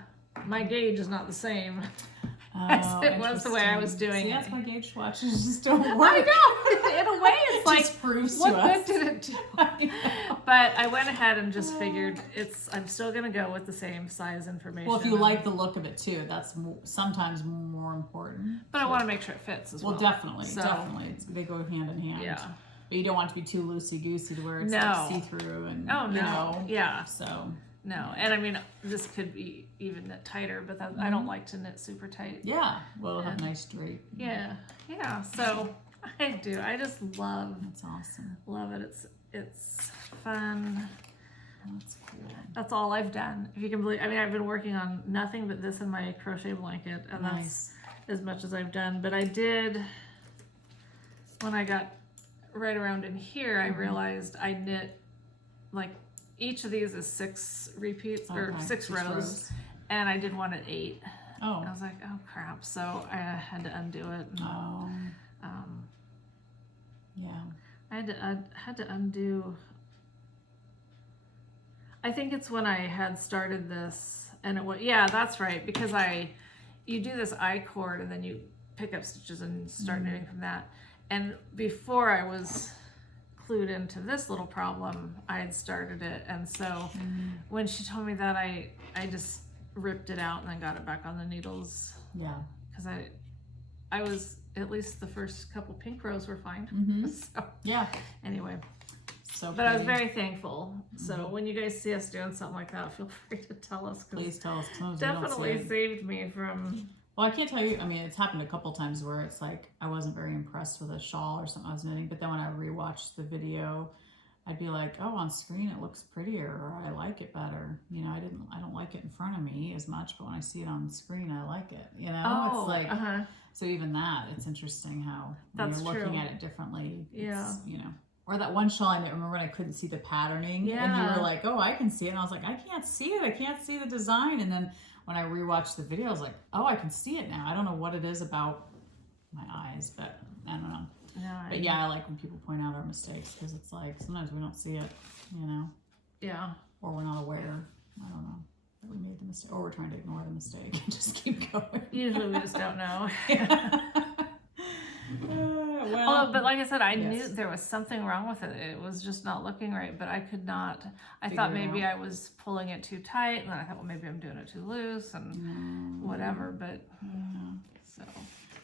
my gauge is not the same as it was the way I was doing See, it. that's why gauge watches just don't work. I know. In a way, it's like, just proves what to us. good did it do? I know. But I went ahead and just figured I'm still gonna go with the same size information. Well, if you like the look of it too, that's sometimes more important. But I want to make sure it fits as well. Well, definitely, So, definitely. They go hand in hand. Yeah. But you don't want it to be too loosey-goosey to where it's No. like see-through and, Oh, no. you know. Yeah. So, No, and I mean, this could be even knit tighter, but I don't like to knit super tight. yeah. Well, it'll have And- nice drape. Yeah, yeah. So I do. I just love That's awesome. it. It's fun. That's cool. That's all I've done. If you can believe. I mean, I've been working on nothing but this and my crochet blanket, and Nice. that's as much as I've done. But I did when I got right around in here. I realized I knit like each of these is 6 repeats or Okay, 6 rows, and I did one at 8. Oh. I was like, oh crap! So I had to undo it. And, Oh. Yeah. I had to undo. I think it's when I had started this, and it was that's right, because you do this I cord and then you pick up stitches and start knitting from that. And before I was clued into this little problem, I had started it, and so when she told me that, I just ripped it out and then got it back on the needles, Yeah. because I was, at least the first couple pink rows were fine. So Yeah. anyway, So but I was pretty. very thankful. So when you guys see us doing something like that, feel free to tell us, because Please tell us. Sometimes we don't see definitely it. saved me from. Well, I can't tell you. I mean, it's happened a couple times where it's like I wasn't very impressed with a shawl or something I was knitting, but then when I rewatched the video, I'd be like, "Oh, on screen it looks prettier, or I like it better." You know, I don't like it in front of me as much, but when I see it on screen, I like it. You know, it's like so even that. It's interesting how when That's you're looking true. at it differently. Yeah. It's, you know. Or that one shawl I knit, remember when I couldn't see the patterning? And you Yeah. were like, "Oh, I can see it." And I was like, "I can't see it. I can't see the design." And then when I rewatched the video, I was like, "Oh, I can see it now." I don't know what it is about my eyes, but I don't know. No, But yeah, I like when people point out our mistakes, because it's like sometimes we don't see it, you know, yeah. or we're not aware. I don't know that we made the mistake, or we're trying to ignore the mistake and just keep going. Usually we just don't know. Well, But like I said, I yes. knew there was something wrong with it. It was just not looking right, but I could not. I Figure thought it maybe out. I was pulling it too tight, and then I thought, well, maybe I'm doing it too loose and whatever. But so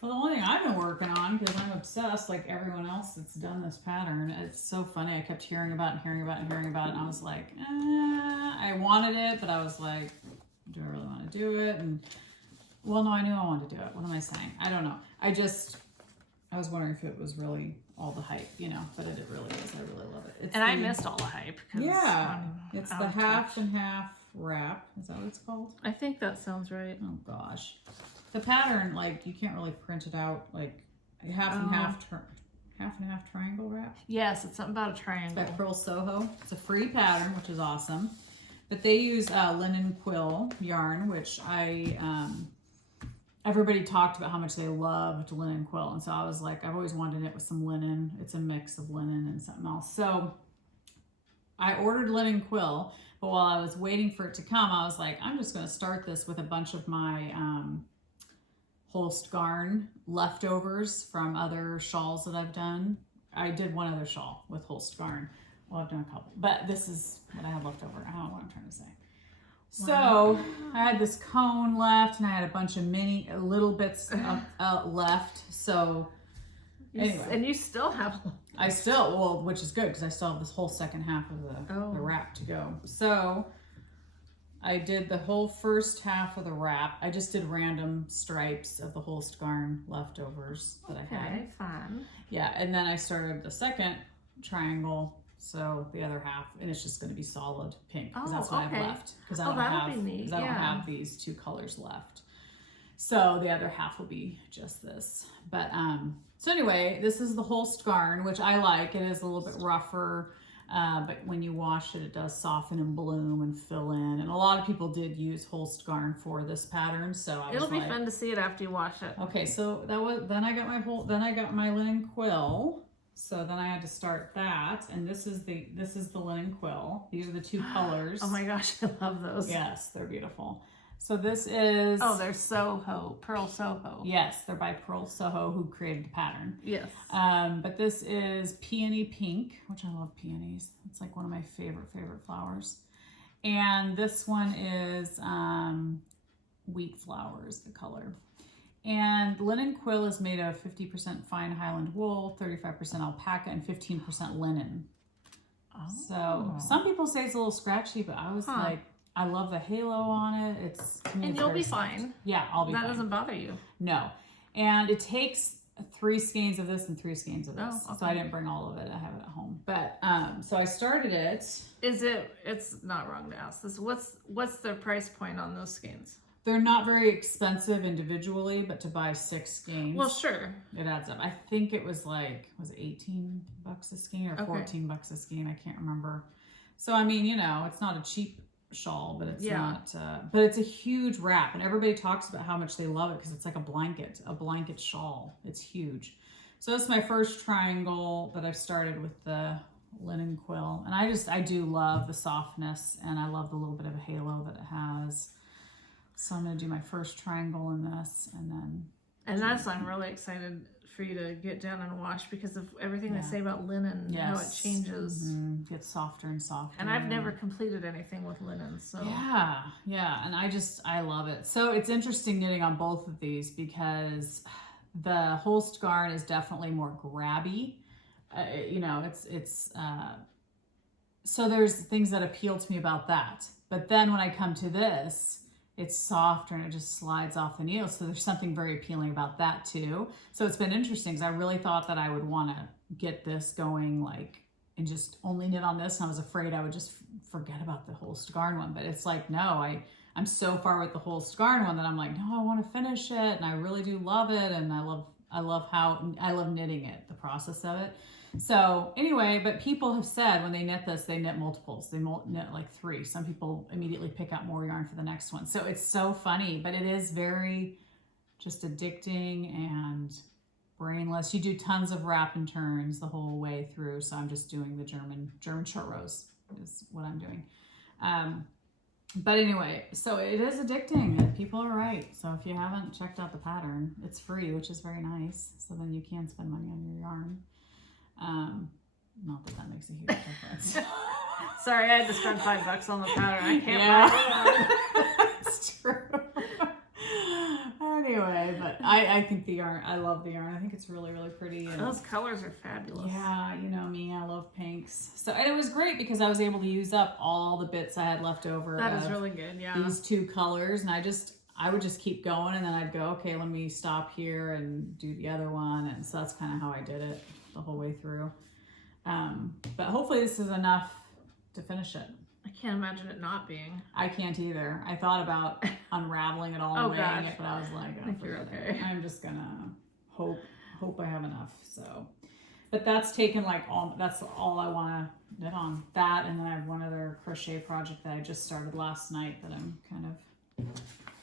well, the only thing I've been working on, because I'm obsessed like everyone else that's done this pattern, it's so funny. I kept hearing about it, and I was like, I wanted it, but I was like, do I really want to do it? And well, no, I knew I wanted to do it. What am I saying? I don't know. I was wondering if it was really all the hype, you know, but it really is. I really love it. It's I missed all the hype. 'Cause Yeah, I'm it's out the of half touch. and half wrap. Is that what it's called? I think that sounds right. Oh gosh, the pattern, like, you can't really print it out, like half and half triangle wrap. Yes, it's something about a triangle. That Purl Soho. It's a free pattern, which is awesome. But they use linen quill yarn, which everybody talked about how much they loved linen quill. And so I was like, I've always wanted to knit with some linen. It's a mix of linen and something else. So I ordered linen quill, but while I was waiting for it to come, I was like, I'm just going to start this with a bunch of my Holst Garn leftovers from other shawls that I've done. I did one other shawl with Holst Garn. Well, I've done a couple, but this is what I have left over. I don't know what I'm trying to say. So I had this cone left, and I had a bunch of little bits left. So anyway, and you still have. Which is good because I still have this whole second half of the wrap to go. So I did the whole first half of the wrap. I just did random stripes of the Holst Garn leftovers that I had. Okay, fun. Yeah, and then I started the second triangle. So the other half, and it's just going to be solid pink because that's what I have left. Because I don't have these two colors left. So the other half will be just this. But so anyway, this is the Holst Garn, which I like. It is a little bit rougher, but when you wash it, it does soften and bloom and fill in. And a lot of people did use Holst Garn for this pattern, so it'll be fun to see it after you wash it. Okay, so then I got my linen quill. So then I had to start that, and this is the linen quill. These are the two colors. Oh my gosh, I love those. Yes, they're beautiful. So this is... Oh, they're Soho, Purl Soho. Yes, they're by Purl Soho, who created the pattern. Yes. But this is Peony Pink, which I love peonies. It's like one of my favorite flowers. And this one is Wheat Flowers, the color. And linen quill is made of 50% fine Highland wool, 35% alpaca, and 15% linen. Oh. So some people say it's a little scratchy, but I was like, I love the halo on it. And you'll be fine. Yeah, I'll be fine. That doesn't bother you. No. And it takes 3 skeins of this and 3 skeins of this. Oh, okay. So I didn't bring all of it. I have it at home. But so I started it. It's not wrong to ask this. What's the price point on those skeins? They're not very expensive individually, but to buy 6 skeins. Well, sure. It adds up. I think it was like, was it $18 a skein or $14 a skein? I can't remember. So, I mean, you know, it's not a cheap shawl, but it's not, but it's a huge wrap. And everybody talks about how much they love it because it's like a blanket shawl. It's huge. So this is my first triangle that I've started with the linen quill. And I do love the softness, and I love the little bit of a halo that it has. So I'm going to do my first triangle in this, and then... And that's, I'm really excited for you to get down and wash because of everything they say about linen, how it changes. Gets softer and softer. And I've never completed anything with linen, so... Yeah, and I love it. So it's interesting knitting on both of these because the Holst Garn is definitely more grabby. You know, so there's things that appeal to me about that. But then when I come to this... It's softer and it just slides off the needle. So there's something very appealing about that too. So it's been interesting because I really thought that I would want to get this going and just only knit on this. And I was afraid I would just forget about the Holst Garn one. But it's like, no, I'm so far with the Holst Garn one that I'm like, no, I want to finish it. And I really do love it. And I love knitting it, the process of it. So anyway, but people have said when they knit this, they knit multiples. They knit like 3. Some people immediately pick out more yarn for the next one. So it's so funny, but it is very just addicting and brainless. You do tons of wrap and turns the whole way through. So I'm just doing the German short rows is what I'm doing. But anyway, so it is addicting and people are right. So if you haven't checked out the pattern, it's free, which is very nice. So then you can spend money on your yarn. Not that makes a huge difference. Sorry, I had to spend $5 on the pattern. I can't buy it. It's true. Anyway, but I think the yarn, I love the yarn. I think it's really, really pretty. And those colors are fabulous. Yeah, you know me, I love pinks. So, and it was great because I was able to use up all the bits I had left over. That is really good, yeah. These 2 colors, and I would just keep going, and then I'd go, okay, let me stop here and do the other one. And so that's kind of how I did it the whole way through. But hopefully this is enough to finish it. I can't imagine it not being. I can't either. I thought about unraveling it all and weighing it, but I was like, I think you're okay. I'm just gonna hope I have enough. So, but that's taken that's all I want to knit on. That, and then I have one other crochet project that I just started last night that I'm kind of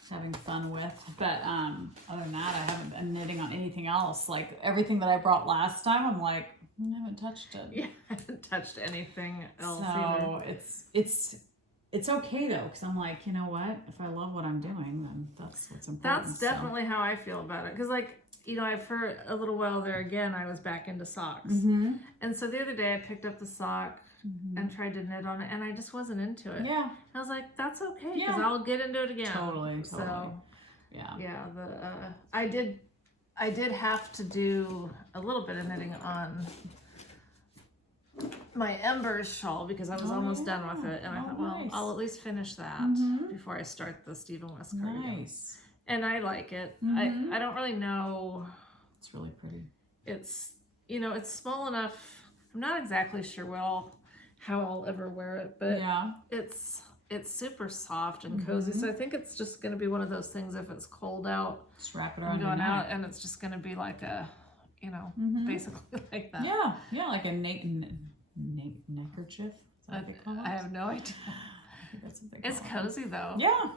having fun with. But other than that, I haven't been knitting on anything else. Like everything that I brought last time, I'm like, I haven't touched it. Yeah, I haven't touched anything else either. So it's okay though, because I'm like, you know what? If I love what I'm doing, then that's what's important. That's definitely how I feel about it. Because for a little while there again, I was back into socks. And so the other day I picked up the sock and tried to knit on it, and I just wasn't into it. Yeah. I was like, that's okay, because I'll get into it again. Totally. So, yeah. yeah, I did have to do a little bit of knitting on my Embers shawl because I was almost done with it, and I thought, well, nice. I'll at least finish that before I start the Stephen West cardigan. Nice. And I like it. I don't really know. It's really pretty. It's, you know, it's small enough. I'm not exactly sure how I'll ever wear it, but yeah, it's super soft and cozy. So I think it's just going to be one of those things. If it's cold out, just wrap it around going out, and it's just going to be like a, you know, basically like that. Yeah, yeah, like a neckerchief. Is that what they call it? I have no idea. I think that's what they It's call cozy though. Yeah.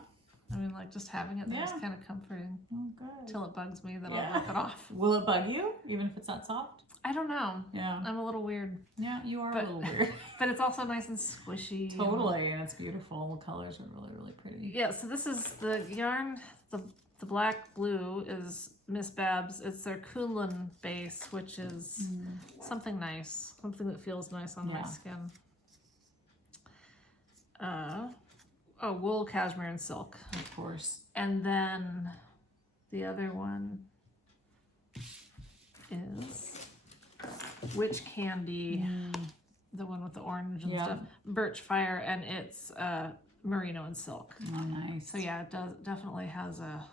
I mean, like just having it there is kind of comforting. Oh, good. Till it bugs me, then I'll rip it off. Will it bug you, even if it's not soft? I don't know. Yeah. I'm a little weird. Yeah, you are a little weird. But it's also nice and squishy. Totally, and it's beautiful. The colors are really, really pretty. Yeah, so this is the yarn, the black blue is Miss Babs. It's their Kunlun base, which is something nice. Something that feels nice on my skin. Wool, cashmere, and silk. Of course. And then the other one is Witch Candy, the one with the orange and stuff. Birch Fire, and it's merino and silk. Oh, nice. So yeah, it definitely has a.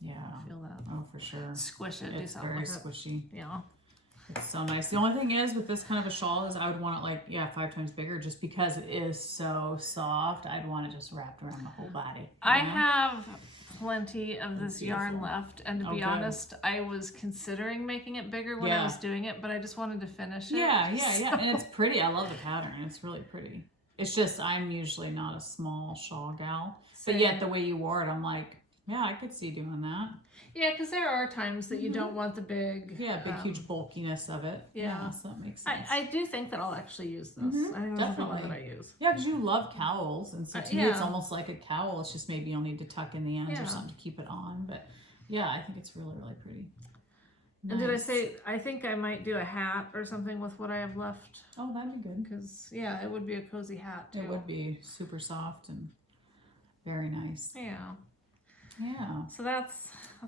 Yeah. I feel that. Oh, for sure. Squish it. It's do something very with squishy. it. Yeah. It's so nice. The only thing is with this kind of a shawl is I would want it like 5 times bigger just because it is so soft. I'd want it just wrapped around the whole body. I have plenty of this yarn left, and to be honest, I was considering making it bigger when I was doing it, but I just wanted to finish it. Yeah, and it's pretty. I love the pattern. It's really pretty. It's just I'm usually not a small shawl gal, but yet the way you wore it, I'm like, yeah, I could see doing that. Yeah, because there are times that you don't want the big... huge bulkiness of it. Yeah. So that makes sense. I do think that I'll actually use this. I think that's the one that I use. Yeah, because you love cowls, and so to me it's almost like a cowl. It's just maybe you'll need to tuck in the ends or something to keep it on. But yeah, I think it's really, really pretty. Nice. And did I say, I think I might do a hat or something with what I have left. Oh, that'd be good. Because, yeah, it would be a cozy hat, too. It would be super soft and very nice. Yeah. Yeah. So that's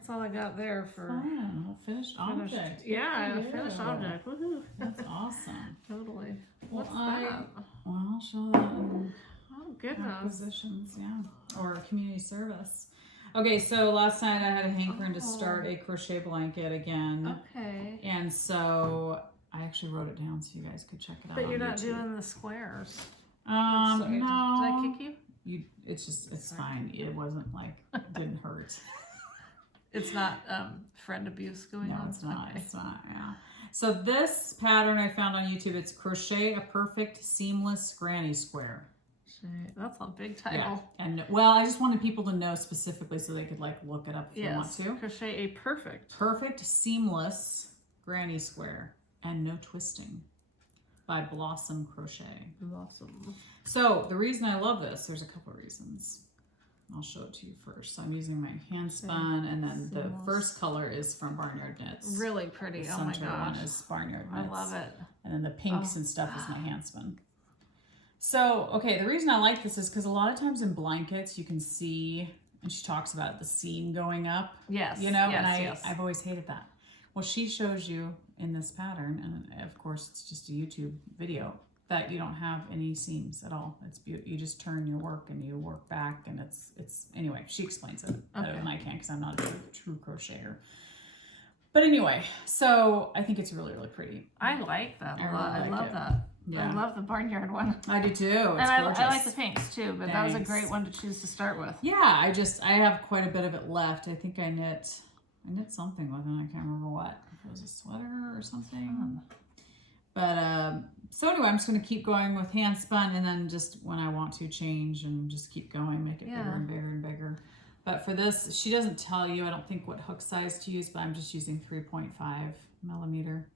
all I got there for... Fun. Finished object. Yeah, a finished object. Woohoo. That's awesome. Totally. Well, What's that? Well, I'll show that in Oh, goodness. acquisitions, or community service. Okay, so last night I had a hankering to start a crochet blanket again. Okay. And so I actually wrote it down so you guys could check it out. But you're not YouTube. doing the squares. No. Did I kick you? It's fine. It wasn't like, it didn't hurt. It's not friend abuse going on? No, it's not. Okay. It's not, yeah. So this pattern I found on YouTube, it's Crochet a Perfect Seamless Granny Square. That's a big title. Yeah. And well, I just wanted people to know specifically so they could like look it up if they want to. Crochet a Perfect Seamless Granny Square and No Twisting by Blossom Crochet. Blossom. So the reason I love this, there's a couple of reasons. I'll show it to you first. I'm using my hand spun, and then the first color is from Barnyard Knits. Really pretty. The Oh my center gosh. one is Barnyard Knits. I love it. And then the pinks and stuff is my hand spun. So, okay, the reason I like this is because a lot of times in blankets you can see, and she talks about the seam going up. Yes. You know, yes, I've always hated that. Well, she shows you in this pattern, and of course it's just a YouTube video, that you don't have any seams at all. It's beautiful. You just turn your work and you work back, and it's anyway, she explains it better than I can because I'm not a true crocheter. But anyway, so I think it's really, really pretty. I like that a lot. Really I love it. that. Yeah. I love the Barnyard one. I do too. It's and gorgeous. I like the pinks too, but that was a Thanks. great one to choose to start with. Yeah, I have quite a bit of it left. I think I knit something with it. I can't remember what. If it was a sweater or something. But so anyway, I'm just going to keep going with hand spun, and then just when I want to change and just keep going, make it bigger and bigger and bigger. But for this, she doesn't tell you, I don't think, what hook size to use, but I'm just using 3.5 millimeter.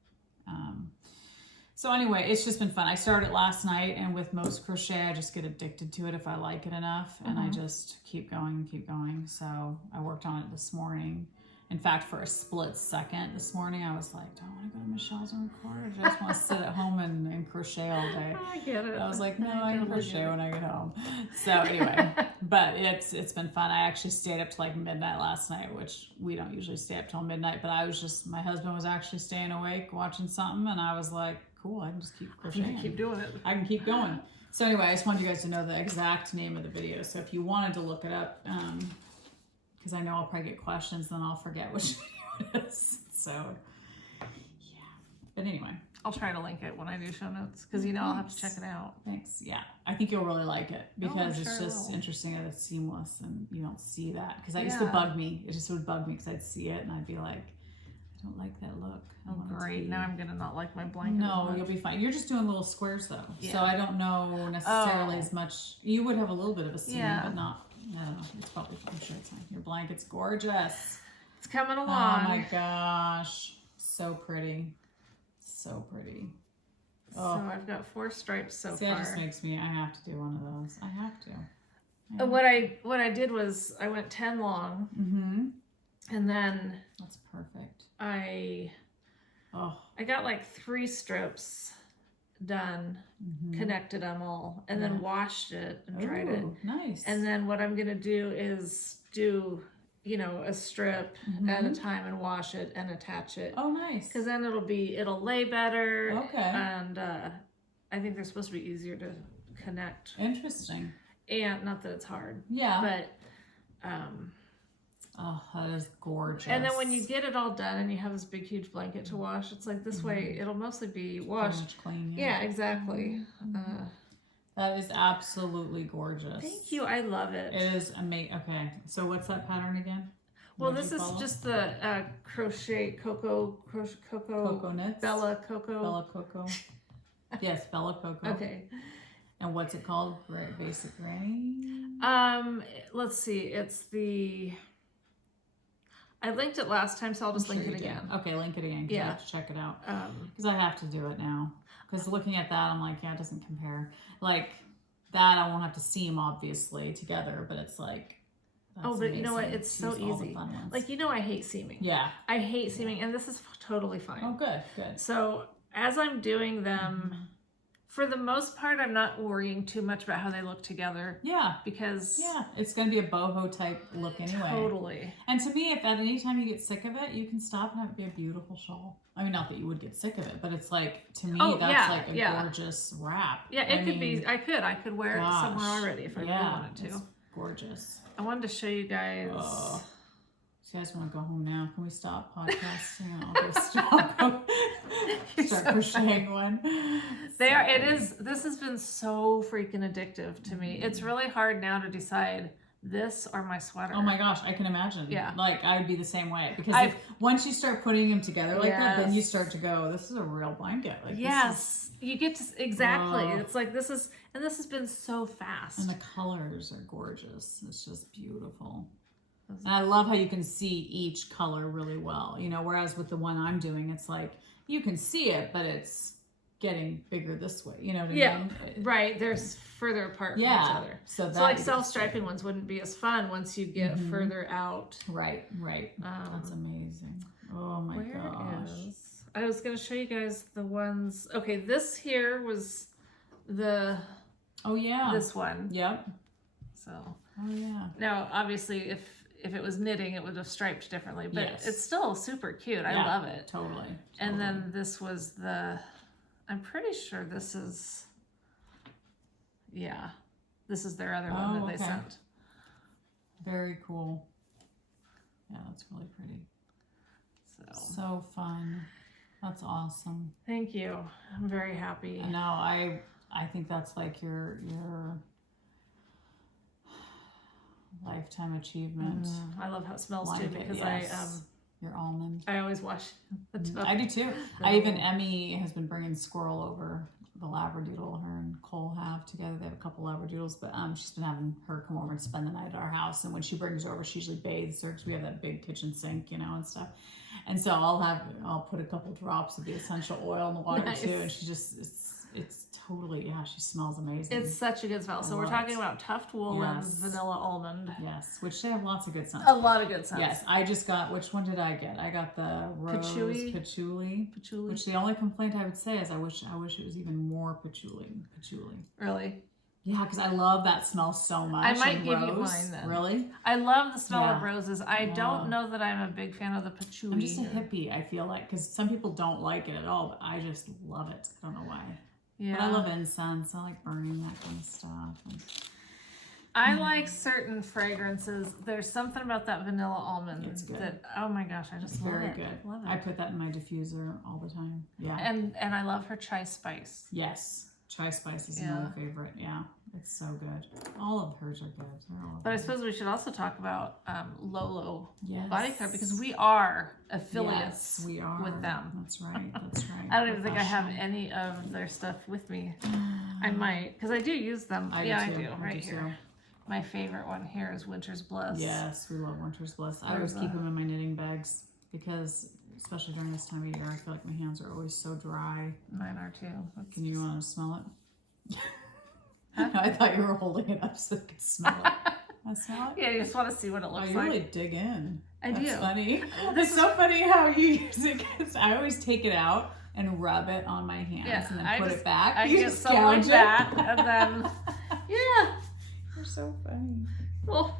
So anyway, it's just been fun. I started last night, and with most crochet, I just get addicted to it if I like it enough, and I just keep going and keep going. So I worked on it this morning, In fact, for a split second this morning, I was like, do I want to go to Michelle's and record? Or I just want to sit at home and crochet all day. I get it. I was like, no, I can totally crochet get it. when I get home. So anyway, but it's been fun. I actually stayed up to like midnight last night, which we don't usually stay up till midnight, but my husband was actually staying awake watching something, and I was like, cool, I can just keep crocheting. Keep doing it. I can keep going. So anyway, I just wanted you guys to know the exact name of the video. So if you wanted to look it up, because I know I'll probably get questions, then I'll forget which video it is. So yeah, but anyway. I'll try to link it when I do show notes, because I'll have to check it out. Thanks. Yeah, I think you'll really like it, because I'm it's sure I just will. interesting that it's seamless and you don't see that. Because that used to bug me. It just would bug me because I'd see it and I'd be like, I don't like that look. I Oh, want it to great. be- Now I'm going to not like my blanket. No, as much. you'll be fine. You're just doing little squares though, so Yeah. I don't know necessarily Oh. as much. You would have a little bit of a seam, Yeah. but not. I don't know. It's probably fine. I'm sure it's fine. Your blanket's gorgeous. It's coming Oh along. my gosh, so pretty, so pretty. So Oh. I've got 4 stripes so See, far. that just makes me. I have to do one of those. I have to. What I did was I went 10 long, and then That's perfect. I Oh. got like 3 strips done, connected them all, and then Yeah. washed it and dried it. Ooh, nice. And then what I'm gonna do is do, a strip at a time and wash it and attach it. Oh, nice. Because then it'll lay better. Okay. And I think they're supposed to be easier to connect. Interesting. And not that it's hard, Yeah. but Oh, that is gorgeous. and then when you get it all done and you have this big huge blanket to wash, it's like this way it'll mostly be Pretty washed. much clean. Yeah, exactly. That is absolutely gorgeous. Thank you. I love it. It is amazing. Okay, so what's that pattern again? Well, What'd this you is follow? just the cocoa Cocoa knits. Bella Cocoa. Bella Cocoa. Yes, Bella Cocoa. Okay. And what's it called? Basic Granny? Let's see. It's the. I linked it last time, so I'll just link it again. Okay, link it again. 'Cause Yeah. I have to check it out. Because I have to do it now. Because looking at that, I'm like, yeah, it doesn't compare. Like that, I won't have to seam obviously together, but it's like. Oh, but you know what? amazing. It's so Choose all the easy. fun ones. Like, I hate seaming. Yeah. I hate seaming, and this is totally fine. Oh, good, good. So as I'm doing them, for the most part, I'm not worrying too much about how they look together. Yeah. Because Yeah, it's going to be a boho type look anyway. totally. And to me, if at any time you get sick of it, you can stop and have it be a beautiful shawl. I mean, not that you would get sick of it, but it's like, to me, that's like a gorgeous wrap. Yeah, it could be. I could wear it somewhere already if I really wanted to. It's gorgeous. I wanted to show you guys. So you guys want to go home now? Can we stop podcasting? I'll go start so crocheting one. This has been so freaking addictive to me. It's really hard now to decide this or my sweater. Oh my gosh, I can imagine. Yeah. Like, I'd be the same way. Because once you start putting them together like that, then you start to go, this is a real blanket. Like, yes. You get to, exactly. It's like, this has been so fast. And the colors are gorgeous. It's just beautiful. And I love how you can see each color really well. Whereas with the one I'm doing, it's like, you can see it, but it's getting bigger this way. You know what I mean? Right. They're further apart from each other. So like self-striping ones wouldn't be as fun once you get further out. Right. That's amazing. Oh my gosh. I was going to show you guys the ones. Okay, this here was the. Oh yeah. This one. Yep. So. Oh yeah. Now, obviously, if it was knitting, it would have striped differently, but it's still super cute. I love it. Totally. And then this was I'm pretty sure this is. Yeah, this is their other one that they sent. Very cool. Yeah, that's really pretty. So fun. That's awesome. Thank you. I'm very happy. No, I think that's like your lifetime achievement. I love how it smells too, because your almond. I always wash the tub. I do too. Emmy has been bringing Squirrel over, the Labradoodle. Her and Cole have together. They have a couple Labradoodles, but she's been having her come over and spend the night at our house. And when she brings her over, she usually bathes her because we have that big kitchen sink, and stuff. And so I'll put a couple drops of the essential oil in the water too, and she just it's totally, yeah, she smells amazing. It's such a good smell. So we're talking about Tuft Woolens Vanilla Almond. Yes, which they have lots of good scents. A lot of good scents. Yes, I just got, which one did I get? I got the rose patchouli. Which the only complaint I would say is I wish it was even more patchouli. Really? Yeah, because I love that smell so much. I might give you mine then. Really? I love the smell of roses. I don't know that I'm a big fan of the patchouli. I'm just a hippie, I feel like, because some people don't like it at all, but I just love it. I don't know why. Yeah. But I love incense. I like burning that kind of stuff. I like certain fragrances. There's something about that vanilla almond that, oh my gosh, I just love it. Very good. Love it. I put that in my diffuser all the time. Yeah. And I love her chai spice. Yes. Chai spice is my favorite. Yeah. It's so good. All of hers are good. But I suppose we should also talk about Lolo Body Care, because we are affiliates with them. That's right. That's right. I don't even think I have any of their stuff with me. I might, because I do use them. I do. Right here. My favorite one here is Winter's Bliss. Yes, we love Winter's Bliss. I always keep them in my knitting bags because, especially during this time of year, I feel like my hands are always so dry. Mine are too. Can you want to smell it? I thought you were holding it up so you could smell it. I smell it? Yeah, you just want to see what it looks like. You really dig in. I do. That's funny. It's so funny how you use it, because I always take it out and rub it on my hands and then put it back. I get something like that, and then, yeah. You're so funny. Well,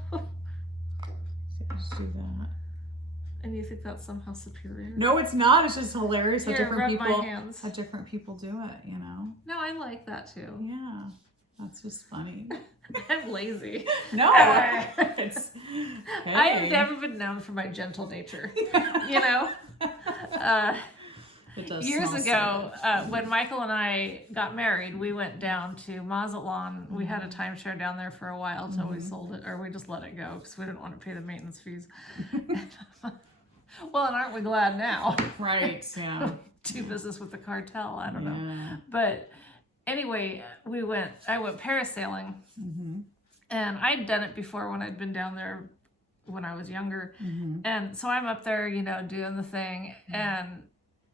just do that. And you think that's somehow superior? No, it's not. It's just hilarious how rub my hands. How different people do it, you know? No, I like that too. Yeah. That's just funny. I'm lazy. No. It's, hey. I have never been known for my gentle nature. You know? Years ago, when Michael and I got married, we went down to Mazatlan. We had a timeshare down there for a while until we sold it, or we just let it go because we didn't want to pay the maintenance fees. Well, and aren't we glad now? Right, yeah. Do business with the cartel, I don't know. But anyway, I went parasailing, and I'd done it before when I'd been down there when I was younger. And so I'm up there, you know, doing the thing, and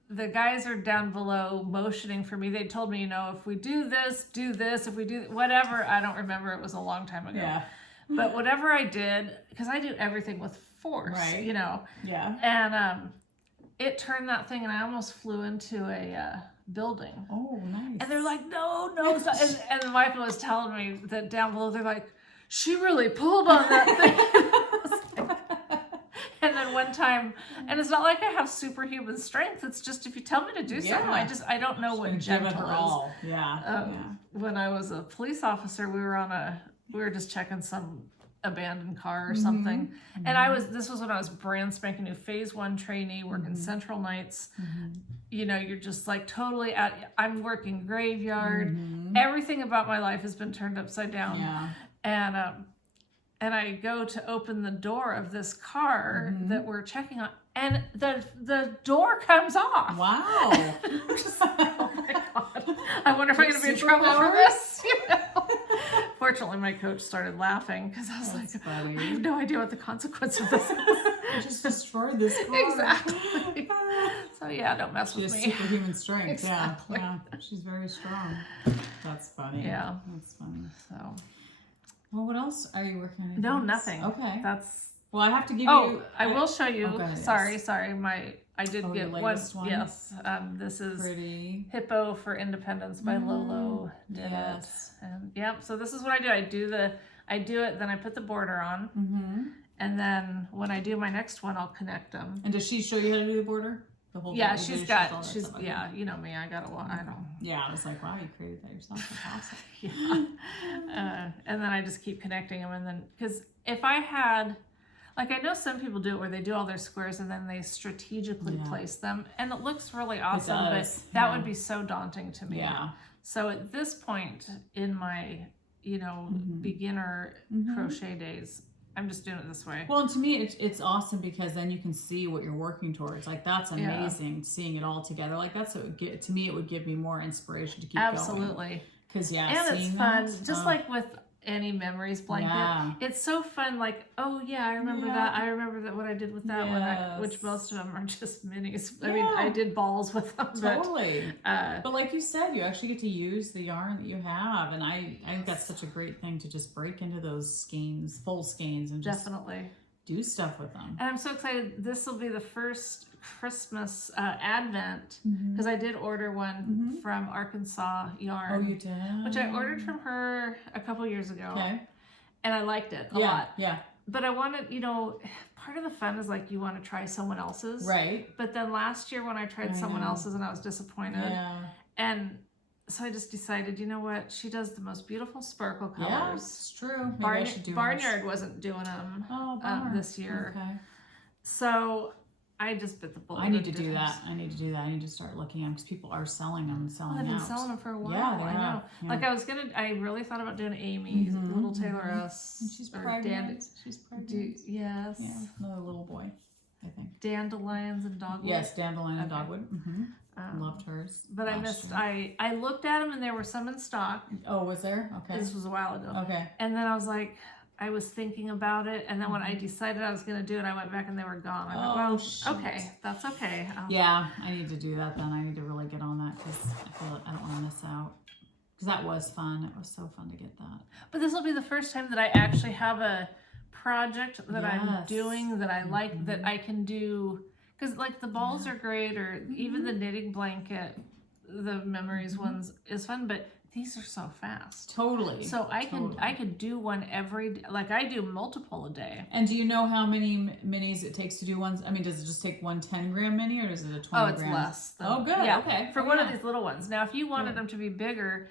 the guys are down below motioning for me. They told me, you know, if we do this, if we do whatever. I don't remember. It was a long time ago. Yeah. But whatever I did, because I do everything with force, you know. Yeah. And it turned that thing, and I almost flew into a building. Oh, nice. And they're like, no, stop. And Michael was telling me that down below, they're like, she really pulled on that thing. And then one time, and it's not like I have superhuman strength. It's just if you tell me to do something, I don't know what gentle is. Yeah. When I was a police officer, we were just checking some abandoned car or something. And this was when I was brand spanking new phase 1 trainee, working central nights. You know, you're just like totally I'm working graveyard. Everything about my life has been turned upside down. Yeah. And I go to open the door of this car that we're checking on, and the door comes off. Wow. I'm just like, oh my God. I wonder if I'm going to be in trouble for this. You know? Fortunately, my coach started laughing because I was funny. I have no idea what the consequence of this is. I just destroyed this car. Exactly. So yeah, don't mess with me. She has superhuman strength. Exactly. Yeah. She's very strong. That's funny. Yeah. That's funny. So. Well, what else are you working on? No, nothing. Okay. Well, I have to give you. Oh, I will show you. Sorry. I did get one. Yes. This is Pretty. Hippo for Independence by Lolo. Yes. And so this is what I do. I do it, then I put the border on, and then when I do my next one, I'll connect them. And does she show you how to do the border? She's you know me, I got a lot. I don't. Yeah, I was like, wow, you created that yourself. That's awesome. And then I just keep connecting them, and then because if I had, like, I know some people do it where they do all their squares and then they strategically place them, and it looks really awesome, but that would be so daunting to me. Yeah. So at this point in my, you know, beginner crochet days, I'm just doing it this way. Well, and to me, it's awesome because then you can see what you're working towards. Like, that's amazing, seeing it all together. Like, that's what would get, to me, it would give me more inspiration to keep going. Absolutely. Because, and it's fun. Just like with, any memories blanket. Yeah. It's so fun. Like, oh yeah, I remember that. I remember that what I did with that one, which most of them are just minis. I mean, I did balls with them. Totally. But like you said, you actually get to use the yarn that you have, and I think that's such a great thing to just break into those skeins, full skeins, and just definitely do stuff with them. And I'm so excited. This will be the first Christmas Advent, because I did order one from Arkansas Yarn. Oh, you did? Which I ordered from her a couple years ago. Okay. And I liked it a lot. Yeah. But I wanted, you know, part of the fun is like you want to try someone else's. Right. But then last year when I tried someone else's and I was disappointed. Yeah. And so I just decided, you know what? She does the most beautiful sparkle colors. Yeah, it's true. Maybe I should do Barnyard wasn't doing them this year. Okay. So I just bit the bullet. I need to do that. I need to start looking at them, because people are selling them and selling They've been out. selling them for a while. Yeah, they I know. Yeah. Like I really thought about doing Amy, little Tayloress. And she's pregnant. She's pregnant. Yes. Yeah, another little boy, I think. Dandelions and dogwood. Yes, dandelion and dogwood. Loved hers. But I missed. I looked at them and there were some in stock. Oh, was there? Okay. This was a while ago. Okay. And then I was like, I was thinking about it, and then when I decided I was going to do it, I went back and they were gone. I thought, well, okay, that's okay. Yeah, I need to do that then. I need to really get on that, because I feel like I don't want to miss out. Because that was fun. It was so fun to get that. But this will be the first time that I actually have a project that I'm doing that I like, that I can do. Because like the balls are great, or even the knitting blanket, the memories ones is fun, but these are so fast. Totally. So I could do one every day. Like I do multiple a day. And do you know how many minis it takes to do one? I mean, does it just take one 10-gram mini, or is it a 20 gram? Oh, it's less. Oh, good. Yeah. Okay. For one of these little ones. Now, if you wanted them to be bigger,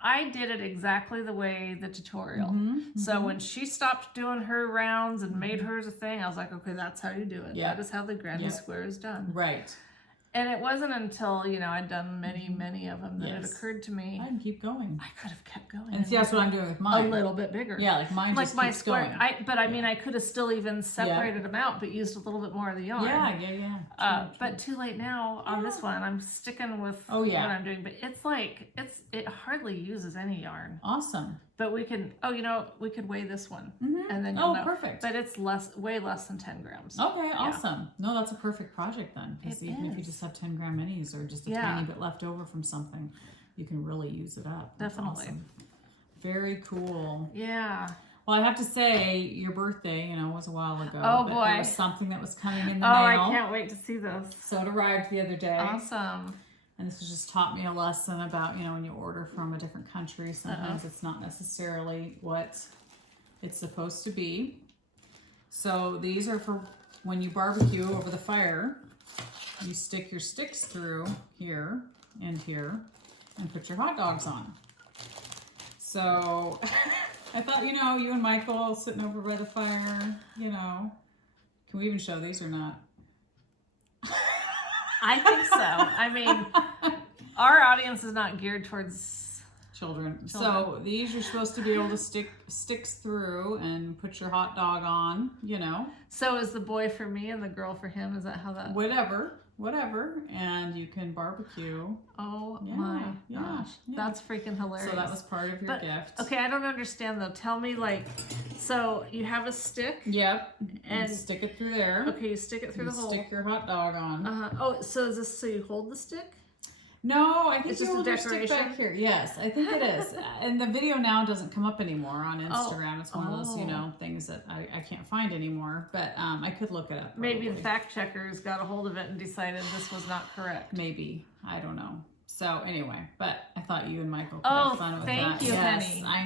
I did it exactly the way the tutorial. So when she stopped doing her rounds and made hers a thing, I was like, okay, that's how you do it. That is how the granny square is done. Right. And it wasn't until, you know, I'd done many of them that it occurred to me. I can keep going. I could have kept going. And see, that's what I'm doing with mine. A little bit bigger. Yeah, like mine just my keeps square. going. I mean, I could have still even separated them out, but used a little bit more of the yarn. Yeah. But too late now on this one. I'm sticking with what I'm doing. But it's like, it hardly uses any yarn. Awesome. But we can, we could weigh this one. And then you'll know. Perfect. But it's way less than 10 grams. Okay, awesome. No, that's a perfect project then. Because even if you just have 10-gram minis, or just a tiny bit left over from something, you can really use it up. That's definitely. Awesome. Very cool. Yeah. Well, I have to say, your birthday, was a while ago. Oh, but boy. There was something that was coming in the mail. I can't wait to see this. So it arrived the other day. Awesome. And this has just taught me a lesson about, when you order from a different country, sometimes it's not necessarily what it's supposed to be. So these are for when you barbecue over the fire. You stick your sticks through here and here and put your hot dogs on. So I thought, you and Michael sitting over by the fire, can we even show these or not? I think so. I mean, our audience is not geared towards children. So these you're supposed to be able to stick sticks through and put your hot dog on, So is the boy for me and the girl for him? Is that how that? Whatever. And you can barbecue. Oh my gosh. That's freaking hilarious. So that was part of your gift. Okay, I don't understand though. Tell me so you have a stick? Yep. And stick it through there. Okay, you stick it through the hole. Stick your hot dog on. Oh, so is this so you hold the stick? No, I think it's just a decoration back here. Yes, I think it is. And the video now doesn't come up anymore on Instagram. It's one of those, things that I can't find anymore. But I could look it up. Maybe the fact checkers got a hold of it and decided this was not correct. Maybe. I don't know. So anyway, but I thought you and Michael could have fun with that. Thank you, Penny. I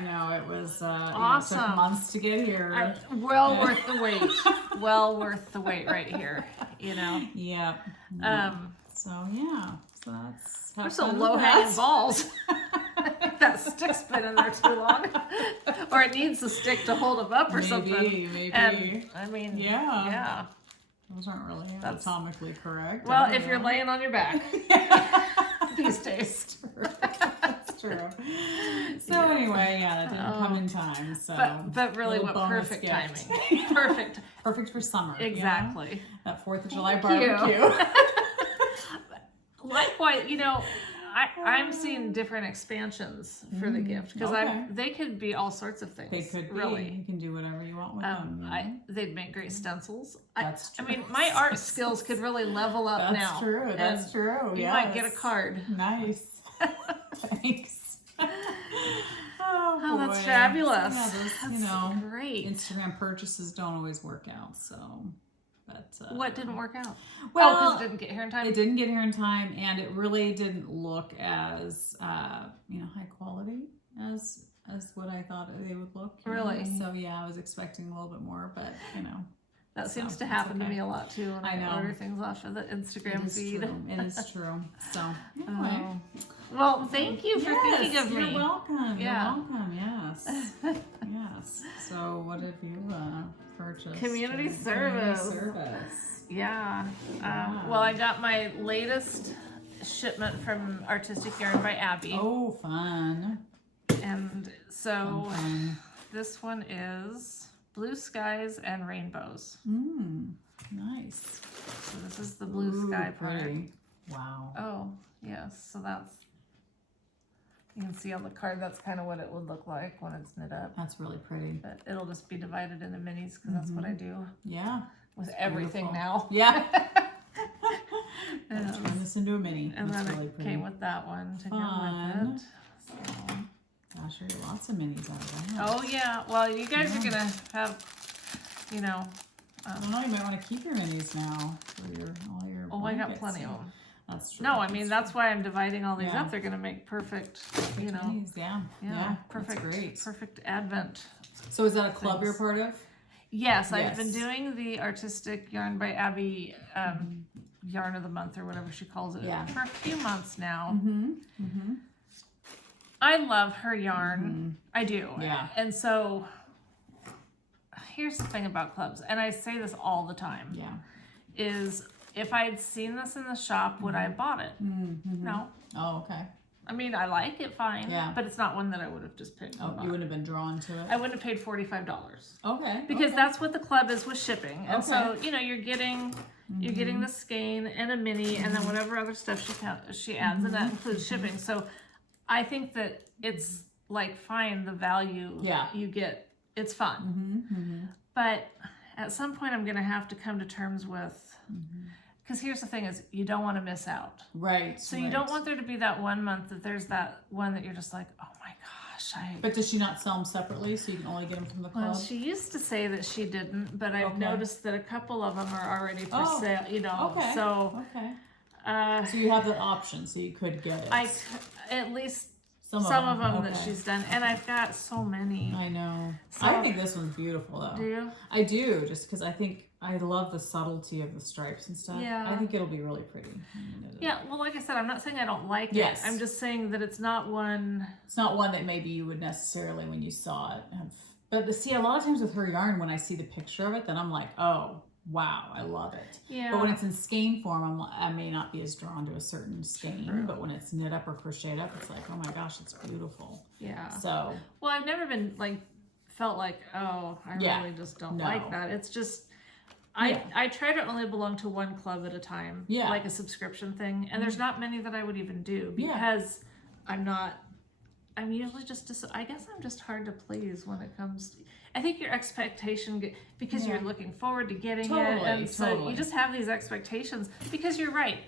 know. It was awesome. It took months to get here. Well worth the wait. Well worth the wait right here. Yep. So that's there's some low-hanging balls. That stick's been in there too long, or it needs a stick to hold them up, or something. Maybe. And, I mean, yeah. Those aren't really anatomically correct. Well, if you're laying on your back these days. That's true. So anyway, that didn't come in time. So, but really, what perfect timing. Perfect for summer. Exactly. That 4th of July barbecue. Likewise, I'm seeing different expansions for the gift because okay. they could be all sorts of things. They could be. Really. You can do whatever you want with them. You know? They'd make great stencils. That's true. I mean, my art skills could really level up now. That's true. That's true. You might get a card. Nice. Thanks. Oh, that's fabulous. Yeah, those, that's you know, great. Instagram purchases don't always work out, so. But what didn't work out? Well, because it didn't get here in time. It didn't get here in time, and it really didn't look as you know, high quality as what I thought they would look. Really? So yeah, I was expecting a little bit more, but you know. That seems to happen to me a lot too when I order things off of the Instagram feed. True. It is true. So anyway. Well, thank you for thinking of me. You're welcome. Yeah. You're welcome. Yes. Yes. So what have you purchased? Community service. Community service. Yeah. Wow. Well, I got my latest shipment from Artistic Yarn by Abby. Oh, fun. And so Fun. this one is Blue Skies and Rainbows. Nice. So this is the blue sky part. Pretty. Wow. Oh, yes. So that's, you can see on the card, that's kind of what it would look like when it's knit up. That's really pretty. But it'll just be divided into minis because that's what I do Yeah. with everything now. Yeah. Let's turn this into a mini. And That's then really it pretty. came with that one to Fun. go with it. So. Gosh, there's lots of minis out of that. Oh yeah. Well, you guys are gonna have, you know. I don't know. You might want to keep your minis now for all your. Oh, I got blankets. plenty of them. That's true. No, I mean that's why I'm dividing all these Yeah. up. They're gonna make perfect, you know. Minis, yeah. Perfect. That's great. Perfect Advent. So is that a club you're part of? Yes, I've Yes. been doing the Artistic Yarn by Abby Yarn of the Month or whatever she calls it for a few months now. I love her yarn. I do. Yeah. And so here's the thing about clubs, and I say this all the time. Yeah. Is if I had seen this in the shop, would I have bought it? No. Oh, okay. I mean, I like it fine, but it's not one that I would have just picked. Oh, you wouldn't have been drawn to it? I wouldn't have paid $45. Okay. Because that's what the club is with shipping. And so, you know, you're getting the skein and a mini and then whatever other stuff she adds, and that includes shipping. So I think that it's like fine, the value you get, it's fun. But at some point I'm going to have to come to terms with, because here's the thing is you don't want to miss out. Right. So you don't want there to be that 1 month that there's that one that you're just like, oh my gosh. But does she not sell them separately so you can only get them from the club? Well, she used to say that she didn't, but I've noticed that a couple of them are already for sale, you know. Okay. So, so you have the option, so you could get it. At least some of them that she's done. And I've got so many. I know. So, I think this one's beautiful, though. Do you? I do, just because I think I love the subtlety of the stripes and stuff. Yeah. I think it'll be really pretty. Yeah, well, like I said, I'm not saying I don't like it. I'm just saying that it's not one... It's not one that maybe you would necessarily, when you saw it, have... But see, a lot of times with her yarn, when I see the picture of it, then I'm like, oh, wow, I love it. Yeah. But when it's in skein form, I may not be as drawn to a certain skein. But when it's knit up or crocheted up, it's like, oh my gosh, it's beautiful. Yeah. So... Well, I've never been, like, felt like, oh, I really just don't like that. It's just... I try to only belong to one club at a time, like a subscription thing. And there's not many that I would even do because I'm usually just, I guess I'm just hard to please when it comes to, I think your expectation, because you're looking forward to getting it. And so you just have these expectations because you're right.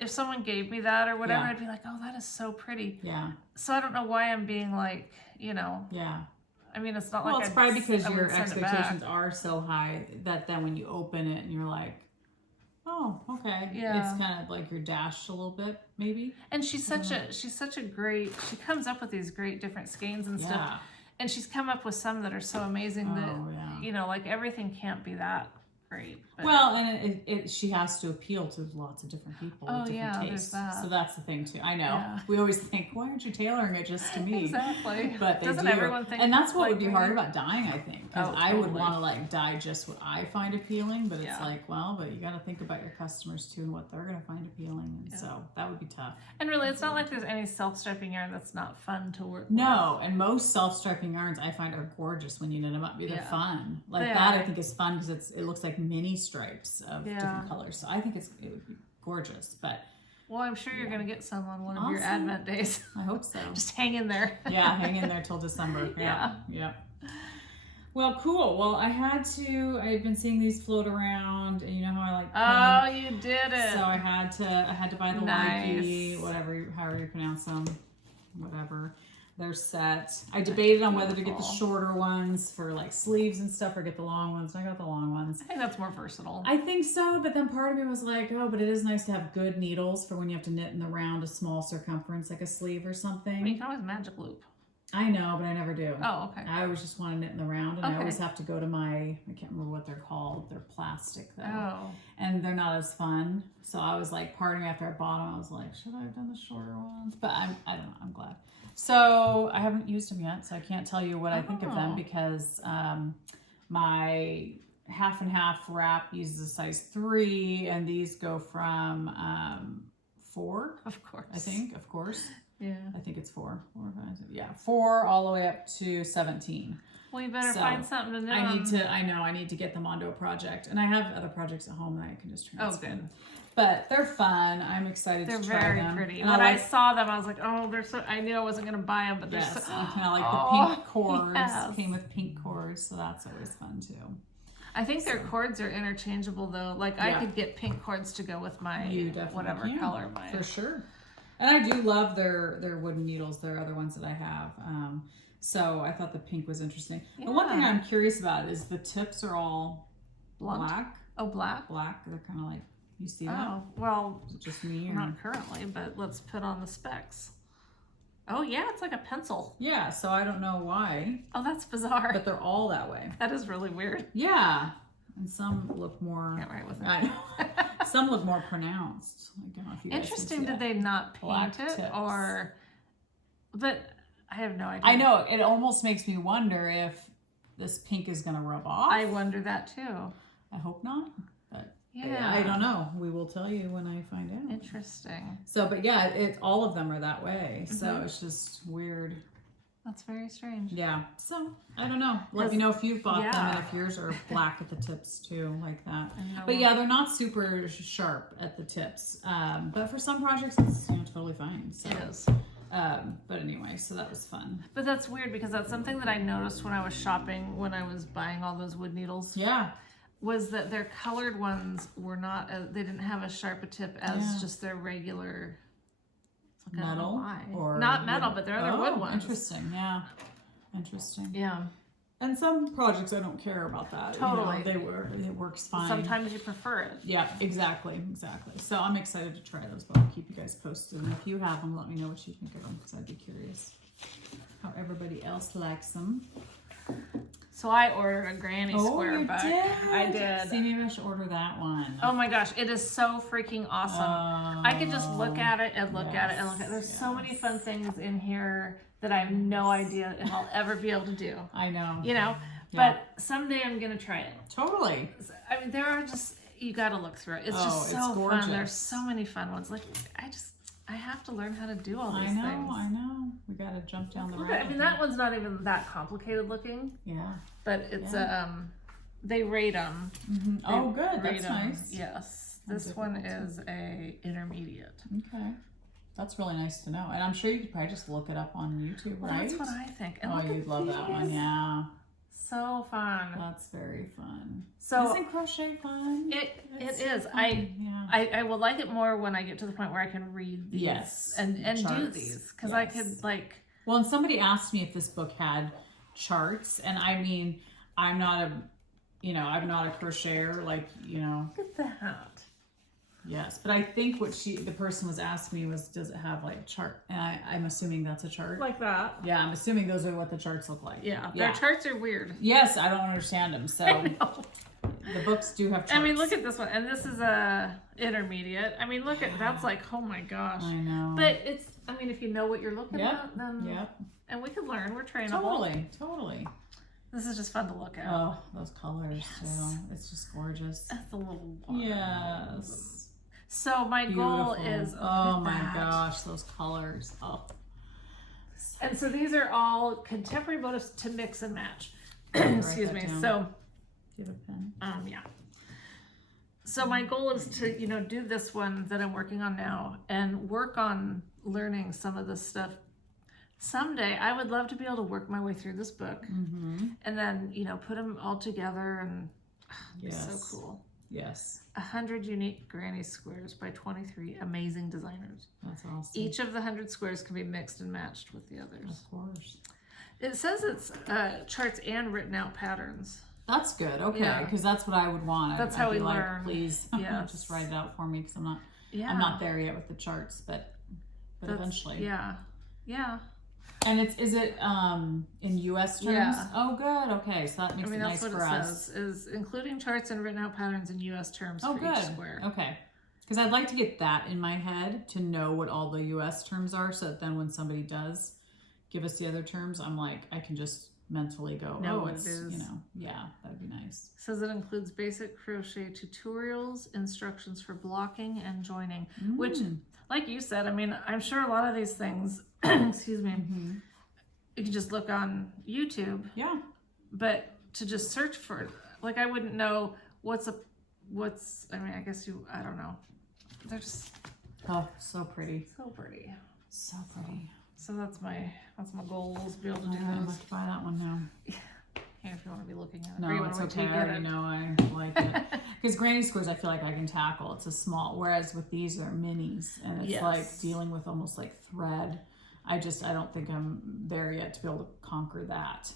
If someone gave me that or whatever, I'd be like, oh, that is so pretty. Yeah. So I don't know why I'm being like, you know. Yeah. I mean, it's not like it's probably because your expectations are so high that then when you open it and you're like, oh, okay. Yeah. It's kind of like you're dashed a little bit, maybe. And she's such a great, she comes up with these great different skeins and stuff. And she's come up with some that are so amazing that, you know, like everything can't be that great. But. Well, and she has to appeal to lots of different people with different tastes. There's that. So that's the thing too. I know. Yeah. We always think, why aren't you tailoring it just to me? Exactly. But they Doesn't do. Everyone think and that's what like would be hard about dyeing, I think. Because I would totally. want to like dye just what I find appealing, but it's like, well, but you got to think about your customers too and what they're going to find appealing. And so that would be tough. And really, it's not like there's any self-striping yarn that's not fun to work with. No, and most self-striping yarns I find are gorgeous when you knit them up. They're fun. Like that I think is fun because it looks like mini stripes of different colors. So I think it would be gorgeous. But Well, I'm sure you're gonna get some on one of your Awesome. Advent days. I hope so. Just hang in there. Yeah, hang in there till December. Yeah. Well, cool. Well, I've been seeing these float around, and you know how I like Oh, pink. you did it. So I had to buy the Nice. Likey, however you pronounce them, whatever. They're set. I debated on whether to get the shorter ones for like sleeves and stuff or get the long ones. I got the long ones. I think that's more versatile. I think so, but then part of me was like, oh, but it is nice to have good needles for when you have to knit in the round a small circumference, like a sleeve or something. But you can always magic loop. I know, but I never do. Oh, okay. I always just want to knit in the round, and I Okay. always have to go to I can't remember what they're called. They're plastic though. Oh. And they're not as fun. So I was like, part of me after I bought them, I was like, should I have done the shorter ones? But I don't know, I'm glad. So I haven't used them yet, so I can't tell you what I think of them Oh. because my half and half wrap uses a size 3, and these go from 4, Of course. I think, of course. Yeah. I think it's 4. 4, 5, 6, yeah, 4 all the way up to 17. Well, you better So, find something to knit I need to get them onto a project, and I have other projects at home that I can just transfer. Oh, good. But they're fun. I'm excited They're to try very them. pretty. And When I like, saw them, I was like, oh, they're so, I knew I wasn't going to buy them, but they're yes, so, and kind of like the Oh, pink cords. yes. Came with pink cords, so that's always fun too. I think their cords are interchangeable though. Like I Yeah. could get pink cords to go with my You definitely whatever can, color my. for sure. And I do love their wooden needles. There are other ones that I have. So I thought the pink was interesting. The one thing Yeah. I'm curious about is the tips are all Blunt? black. Oh, black? Black. They're kind of like, you see that? Oh, well, Is it just me? Or? not currently, but let's put on the specs. Oh yeah, it's like a pencil. Yeah, so I don't know why, Oh, that's bizarre. but they're all that way. That is really weird. Yeah, and some look more. Can't write with it. I know. Some look more pronounced. I don't know if you guys can Interesting. see Did that. they not Black paint it tips. or? But I have no idea. I know, it almost makes me wonder if this pink is going to rub off. I wonder that too. I hope not, but Yeah. I don't know. We will tell you when I find out. Interesting. So, but yeah, all of them are that way. So it's just weird. That's very strange. Yeah. So I don't know. Let me know if you've bought them and if yours are black at the tips too, like that. But yeah, they're not super sharp at the tips. But for some projects, it's totally fine. So. It is. But anyway, so that was fun. But that's weird because that's something that I noticed when I was shopping, when I was buying all those wood needles, Yeah. was that their colored ones were not, they didn't have as sharp a tip as Yeah. just their regular I don't know Metal why. or not metal, wood? but their other wood ones. Interesting. Yeah. Interesting. Yeah. And some projects I don't care about that. Totally. It works fine. Sometimes you prefer it. Yeah, exactly. So I'm excited to try those, but I'll keep you guys posted. And if you have them, let me know what you think of them because I'd be curious how everybody else likes them. So I ordered a granny square you book. did? I did. See, maybe I should order that one. Oh my gosh, it is so freaking awesome. I could just look at it and look at it and look at it. There's so many fun things in here that I have no idea if I'll ever be able to do. I know. Yeah. But someday I'm gonna try it. Totally. I mean, there are just, you gotta look through it. It's just so it's gorgeous. fun. There's so many fun ones. Like, I have to learn how to do all these things. I know. We gotta jump down the Look rabbit at, I mean, that one's not even that complicated looking, Yeah. but it's they rate them. Mm-hmm. Oh, good. That's nice. Yes. How This one difficult is a intermediate. Okay. That's really nice to know. And I'm sure you could probably just look it up on YouTube, Well, right? that's what I think. And Oh, look at you'd love that one. these. Yeah. So fun. That's very fun. So Isn't crochet fun? it It's is. fun. I will like it more when I get to the point where I can read these and do charts. these because I could like. Well, and somebody asked me if this book had charts, and I mean, I'm not a crocheter, like, Look at that. yes, but I think what the person was asking me was, does it have like chart? And I'm assuming that's a chart. Like that. Yeah, I'm assuming those are what the charts look like. Yeah. Their charts are weird. Yes, I don't understand them. So the books do have charts. I mean, look at this one, and this is a intermediate. I mean, look at that's like, oh my gosh. I know. But it's, I mean, if you know what you're looking at, then Yep. and we could learn. We're trainable. Totally. This is just fun to look at. Oh, those colors too. It's just gorgeous. That's a little water. Yes. So my goal is. Oh my gosh, those colors. Oh. And so these are all contemporary motifs to mix and match. Write Excuse that me. down. So, Do you have a pen? yeah. So my goal is to, you know, do this one that I'm working on now and work on learning some of this stuff. Someday I would love to be able to work my way through this book and then, you know, put them all together and it's so cool. Yes. 100 unique granny squares by 23 amazing designers. That's awesome. Each of the 100 squares can be mixed and matched with the others. Of course. It says it's charts and written out patterns. That's good. Okay, because that's what I would want. That's I'd how we be like, learn. Please, Yes. just write it out for me because I'm not there yet with the charts, but eventually. Yeah. And is it in U.S. terms? Yeah. Oh, good. Okay, so that makes it nice for us. Says, is including charts and written out patterns in U.S. terms for each square. Okay. Because I'd like to get that in my head to know what all the U.S. terms are, so that then when somebody does give us the other terms, I'm like, I can just mentally go, it's, you know, that'd be nice. Says it includes basic crochet tutorials, instructions for blocking and joining, which, like you said, I mean, I'm sure a lot of these things, excuse me, you can just look on YouTube. Yeah. But to just search for, like, I wouldn't know I mean, I guess I don't know. They're just. Oh, so pretty. So pretty. So pretty. So that's my goal is to be able to do I those. must buy that one now. Here, if you want to be looking at it. No, it's okay. I already know I like it. Because granny squares, I feel like I can tackle. It's a small, whereas with these, they're minis. And it's like dealing with almost like thread. I don't think I'm there yet to be able to conquer that.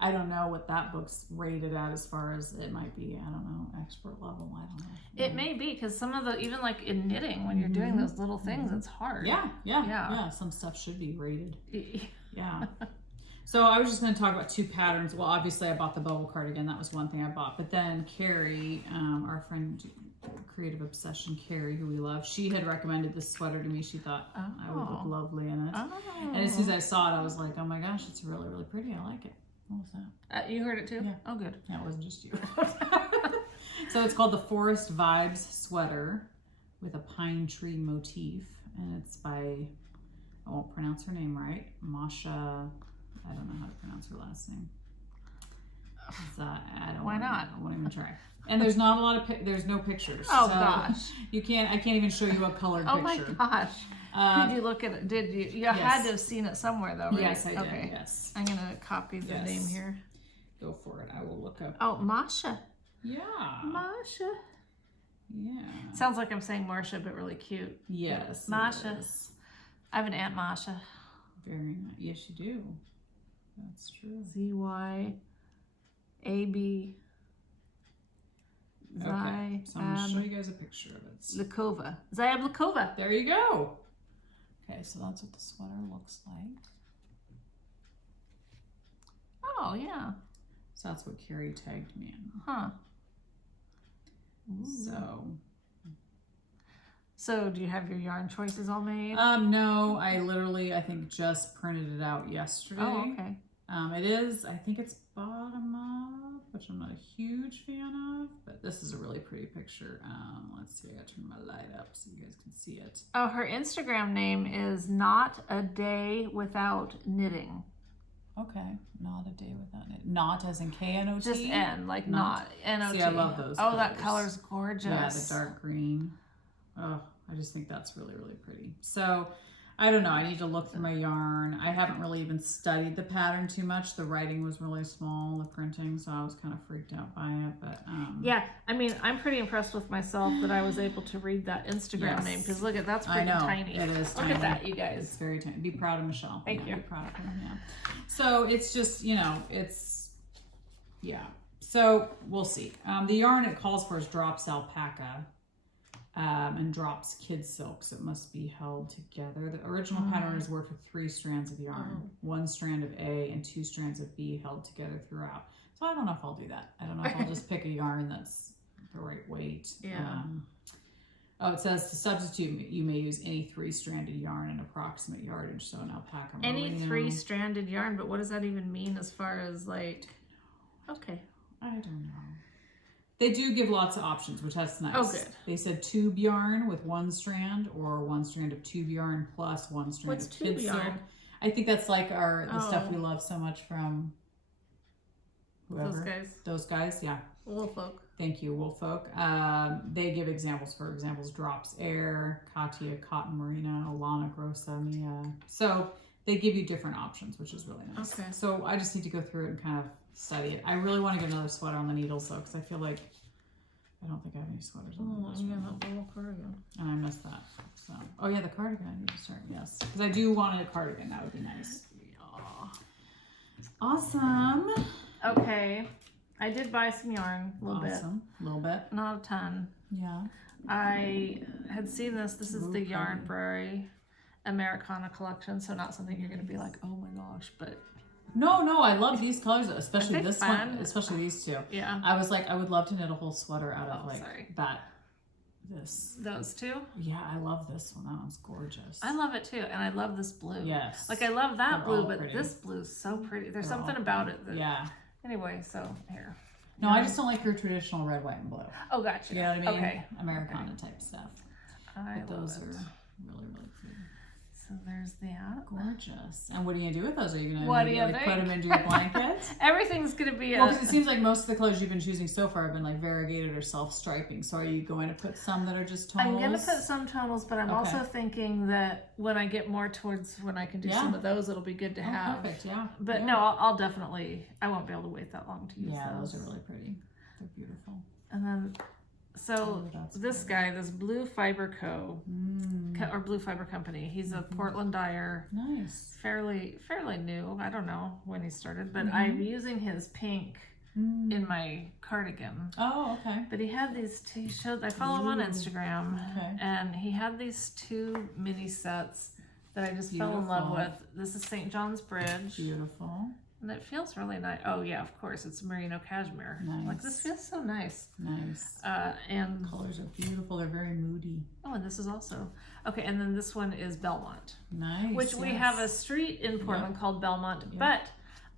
I don't know what that book's rated at as far as it might be, I don't know, expert level. I don't know. It may be, because some of the, even like in knitting, when you're doing those little things, it's hard. Yeah. Some stuff should be rated. Yeah. So I was just going to talk about two patterns. Well, obviously I bought the Bubble Cardigan. That was one thing I bought. But then Carrie, our friend, Creative Obsession Carrie, who we love, she had recommended this sweater to me. She thought I would look lovely in it. And as soon as I saw it, I was like, oh my gosh, it's really, really pretty. I like it. What was that? You heard it too? Yeah. Oh, good. Yeah, it wasn't just you. So it's called the Forest Vibes Sweater with a pine tree motif. And it's by, I won't pronounce her name right, Masha. I don't know how to pronounce her last name. Why not? I won't even try. And there's not a lot of there's no pictures. Oh so gosh. I can't even show you a colored picture. Oh my gosh. Did you look at it? Did you? You had to have seen it somewhere though, right? Yes, I did. Yes. I'm gonna copy the name here. Go for it. I will look up. Oh, Masha. Yeah. Masha. Yeah. Sounds like I'm saying Marsha, but really cute. Yes. Masha. I have an Aunt Masha. Very nice. Yes, you do. That's true. Zyablikova. Okay, so I'm going to show you guys a picture of it. Zyablikova. There you go. Okay, so that's what the sweater looks like. Oh, yeah. So that's what Carrie tagged me in. Huh. So do you have your yarn choices all made? No, I think just printed it out yesterday. Oh, okay. I think it's bottom up, which I'm not a huge fan of, but this is a really pretty picture. Let's see, I gotta turn my light up so you guys can see it. Oh, her Instagram name is Not a Day Without Knitting. Okay, not a day without knitting. Not as in K-N-O-T? Just N, like not, N-O-T. See, I love those Oh, colors. that color's gorgeous. Yeah, the dark green. Oh, I just think that's really, really pretty. So, I don't know. I need to look through my yarn. I haven't really even studied the pattern too much. The writing was really small, the printing, so I was kind of freaked out by it. But yeah, I mean, I'm pretty impressed with myself that I was able to read that Instagram name, because look at that's freaking tiny. It is tiny. Look at that, you guys. It's very tiny. Be proud of Michelle. Thank you. Be proud of her. Yeah. So it's just So we'll see. The yarn it calls for is drops alpaca. And drops kid silk, so it must be held together. The original pattern is worked with 3 strands of yarn, 1 strand of A and 2 strands of B held together throughout. So I don't know if I'll do that. I don't know if I'll just pick a yarn that's the right weight. Yeah. It says to substitute, you may use any 3-stranded yarn in approximate yardage. So an alpaca. Any 3-stranded yarn, but what does that even mean as far as like? Okay. I don't know. They do give lots of options, which that's nice. Oh, good. They said tube yarn with 1 strand, or 1 strand of tube yarn plus 1 strand of kid silk. I think that's like the stuff we love so much from whoever. Those guys, yeah. Woolfolk. Thank you, Woolfolk. They give examples. For examples, Drops Air, Katia, Cotton Merino, Lana Grossa, Mia. So they give you different options, which is really nice. Okay. So I just need to go through it and kind of study it. I really want to get another sweater on the needles though, because I feel like I don't think I have any sweaters on the needles. Yeah, that Bubble Cardigan. And I missed that. So, oh yeah, the cardigan. I need to start. Yes, because I do want a cardigan. That would be nice. Yeah. Awesome. Okay, I did buy some yarn a little bit. A little bit. Not a ton. Yeah. I had seen this. This is the Okay. Yarn Brewery Americana collection, so not something you're going to be like, oh my gosh, but No, I love these colors, especially Aren't they this fun? one, especially these two. yeah. I was like, I would love to knit a whole sweater out of Sorry. this. Those two. Yeah, I love this one. That one's gorgeous. I love it too, and I love this blue. Yes. Like I love that They're blue, all but pretty. this blue's so pretty. There's They're something all about it that. Yeah. Anyway, so here. No, I just don't like your traditional red, white, and blue. Oh, gotcha. You know what I mean? Okay. Americana type stuff. I But love those it. are really, really pretty. So there's that. Gorgeous. And what are you gonna do with those? Are you gonna What do you like, put think? them into your blankets? Everything's gonna be Well, because it seems like most of the clothes you've been choosing so far have been like variegated or self-striping. So are you going to put some that are just tonals? I'm gonna put some tonals, but I'm Okay. also thinking that when I get more towards when I can do some Yeah. of those, it'll be good to have. Perfect, yeah. But yeah. no, I'll definitely. I won't be able to wait that long to use Yeah, those. those are really pretty. They're beautiful. And then, so Oh, that's this pretty. guy, this Blue Fiber Mm, or Blue Fiber Company, he's a Portland dyer, nice. fairly new. I don't know when he started, but Mhm. I'm using his pink Mm. in my cardigan. Oh, okay. But he had these two. He showed. I follow him on Ooh. Instagram, Okay. and he had these two mini sets that I just fell in love Beautiful. with. This is St. John's Bridge, Beautiful. and it feels really nice. Oh yeah, of course, it's merino cashmere. Like this Nice. feels so nice. Nice. And Colors are beautiful. They're very moody. oh, and this is also okay. And then this one is Belmont, Nice. which we yes. have a street in Portland called Belmont, Yep. but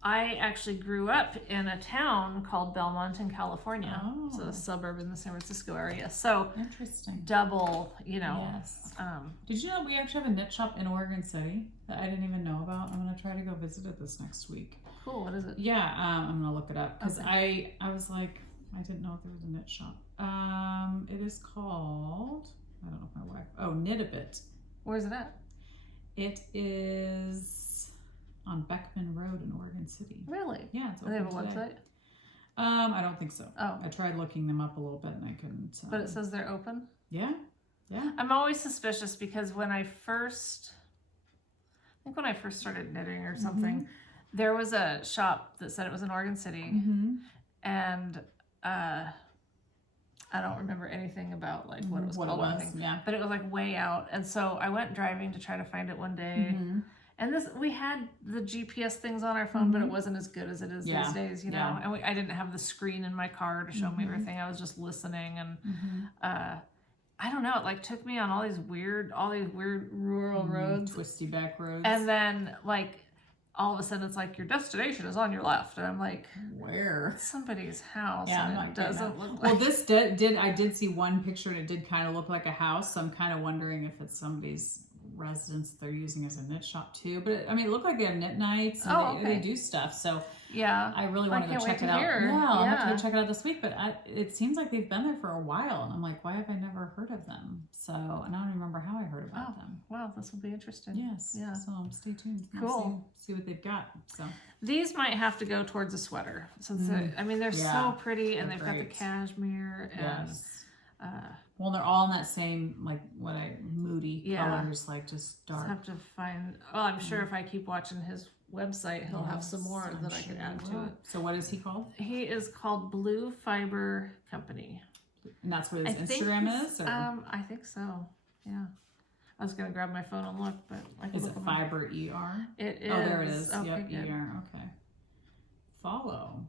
I actually grew up in a town called Belmont in California. It's Oh. a suburb in the San Francisco area. So Interesting. double, you know. Yes. Um, Did you know we actually have a knit shop in Oregon City that I didn't even know about? I'm gonna try to go visit it this next week. cool. What is it? Yeah, I'm gonna look it up because Okay. I was like, I didn't know if there was a knit shop. It is called, I don't know if my wife. Oh, Knit a Bit. Where's it at? It is on Beckman Road in Oregon City. Really? Yeah, it's Do they have a open today. website? I don't think so. Oh, I tried looking them up a little bit and I couldn't. but it says they're open. Yeah, yeah. I'm always suspicious because when I first started knitting or something, there was a shop that said it was in Oregon City, Mm-hmm. and I don't remember anything about like what it was called or anything. Yeah. But it was like way out, and so I went driving to try to find it one day. Mhm. And we had the GPS things on our phone, but it wasn't as good as it is Yeah. these days, you know. Yeah. And I didn't have the screen in my car to show me everything. I was just listening, and I don't know. It like took me on all these weird rural roads, Twisty back roads. and then like all of a sudden it's like your destination is on your left, and I'm like, where? somebody's house, Yeah, I'm and not it getting doesn't that. look Well, like. this I did see one picture and it did kind of look like a house. So I'm kind of wondering if it's somebody's residence they're using as a knit shop too. But it look like they have knit nights and Oh, they okay. do stuff. So Yeah, I really I want to go can't check wait it to out. hear. Yeah, I'll have to Yeah. go check it out this week. But it seems like they've been there for a while, and I'm like, why have I never heard of them? So, and I don't remember how I heard about them. wow, this will be interesting. Yes. Yeah. So stay tuned. We'll Cool. see what they've got. So These might have to go towards a sweater since they're Yeah. so pretty, and They're they've got the great. cashmere and yes. Well, they're all in that same moody colors, like just just dark. have to find. Well, I'm sure if I keep watching his website, he'll have some more Yes, that I'm I sure can add he to will. it. So what is he called? He is called Blue Fiber Company. And that's what his I think Instagram he's- is? Or? I think so. Yeah. I was gonna grab my phone and look, but I can Is look it on my- Fiber ER? It is. Oh, there it is. Okay, Yep, good. ER. Okay. Follow.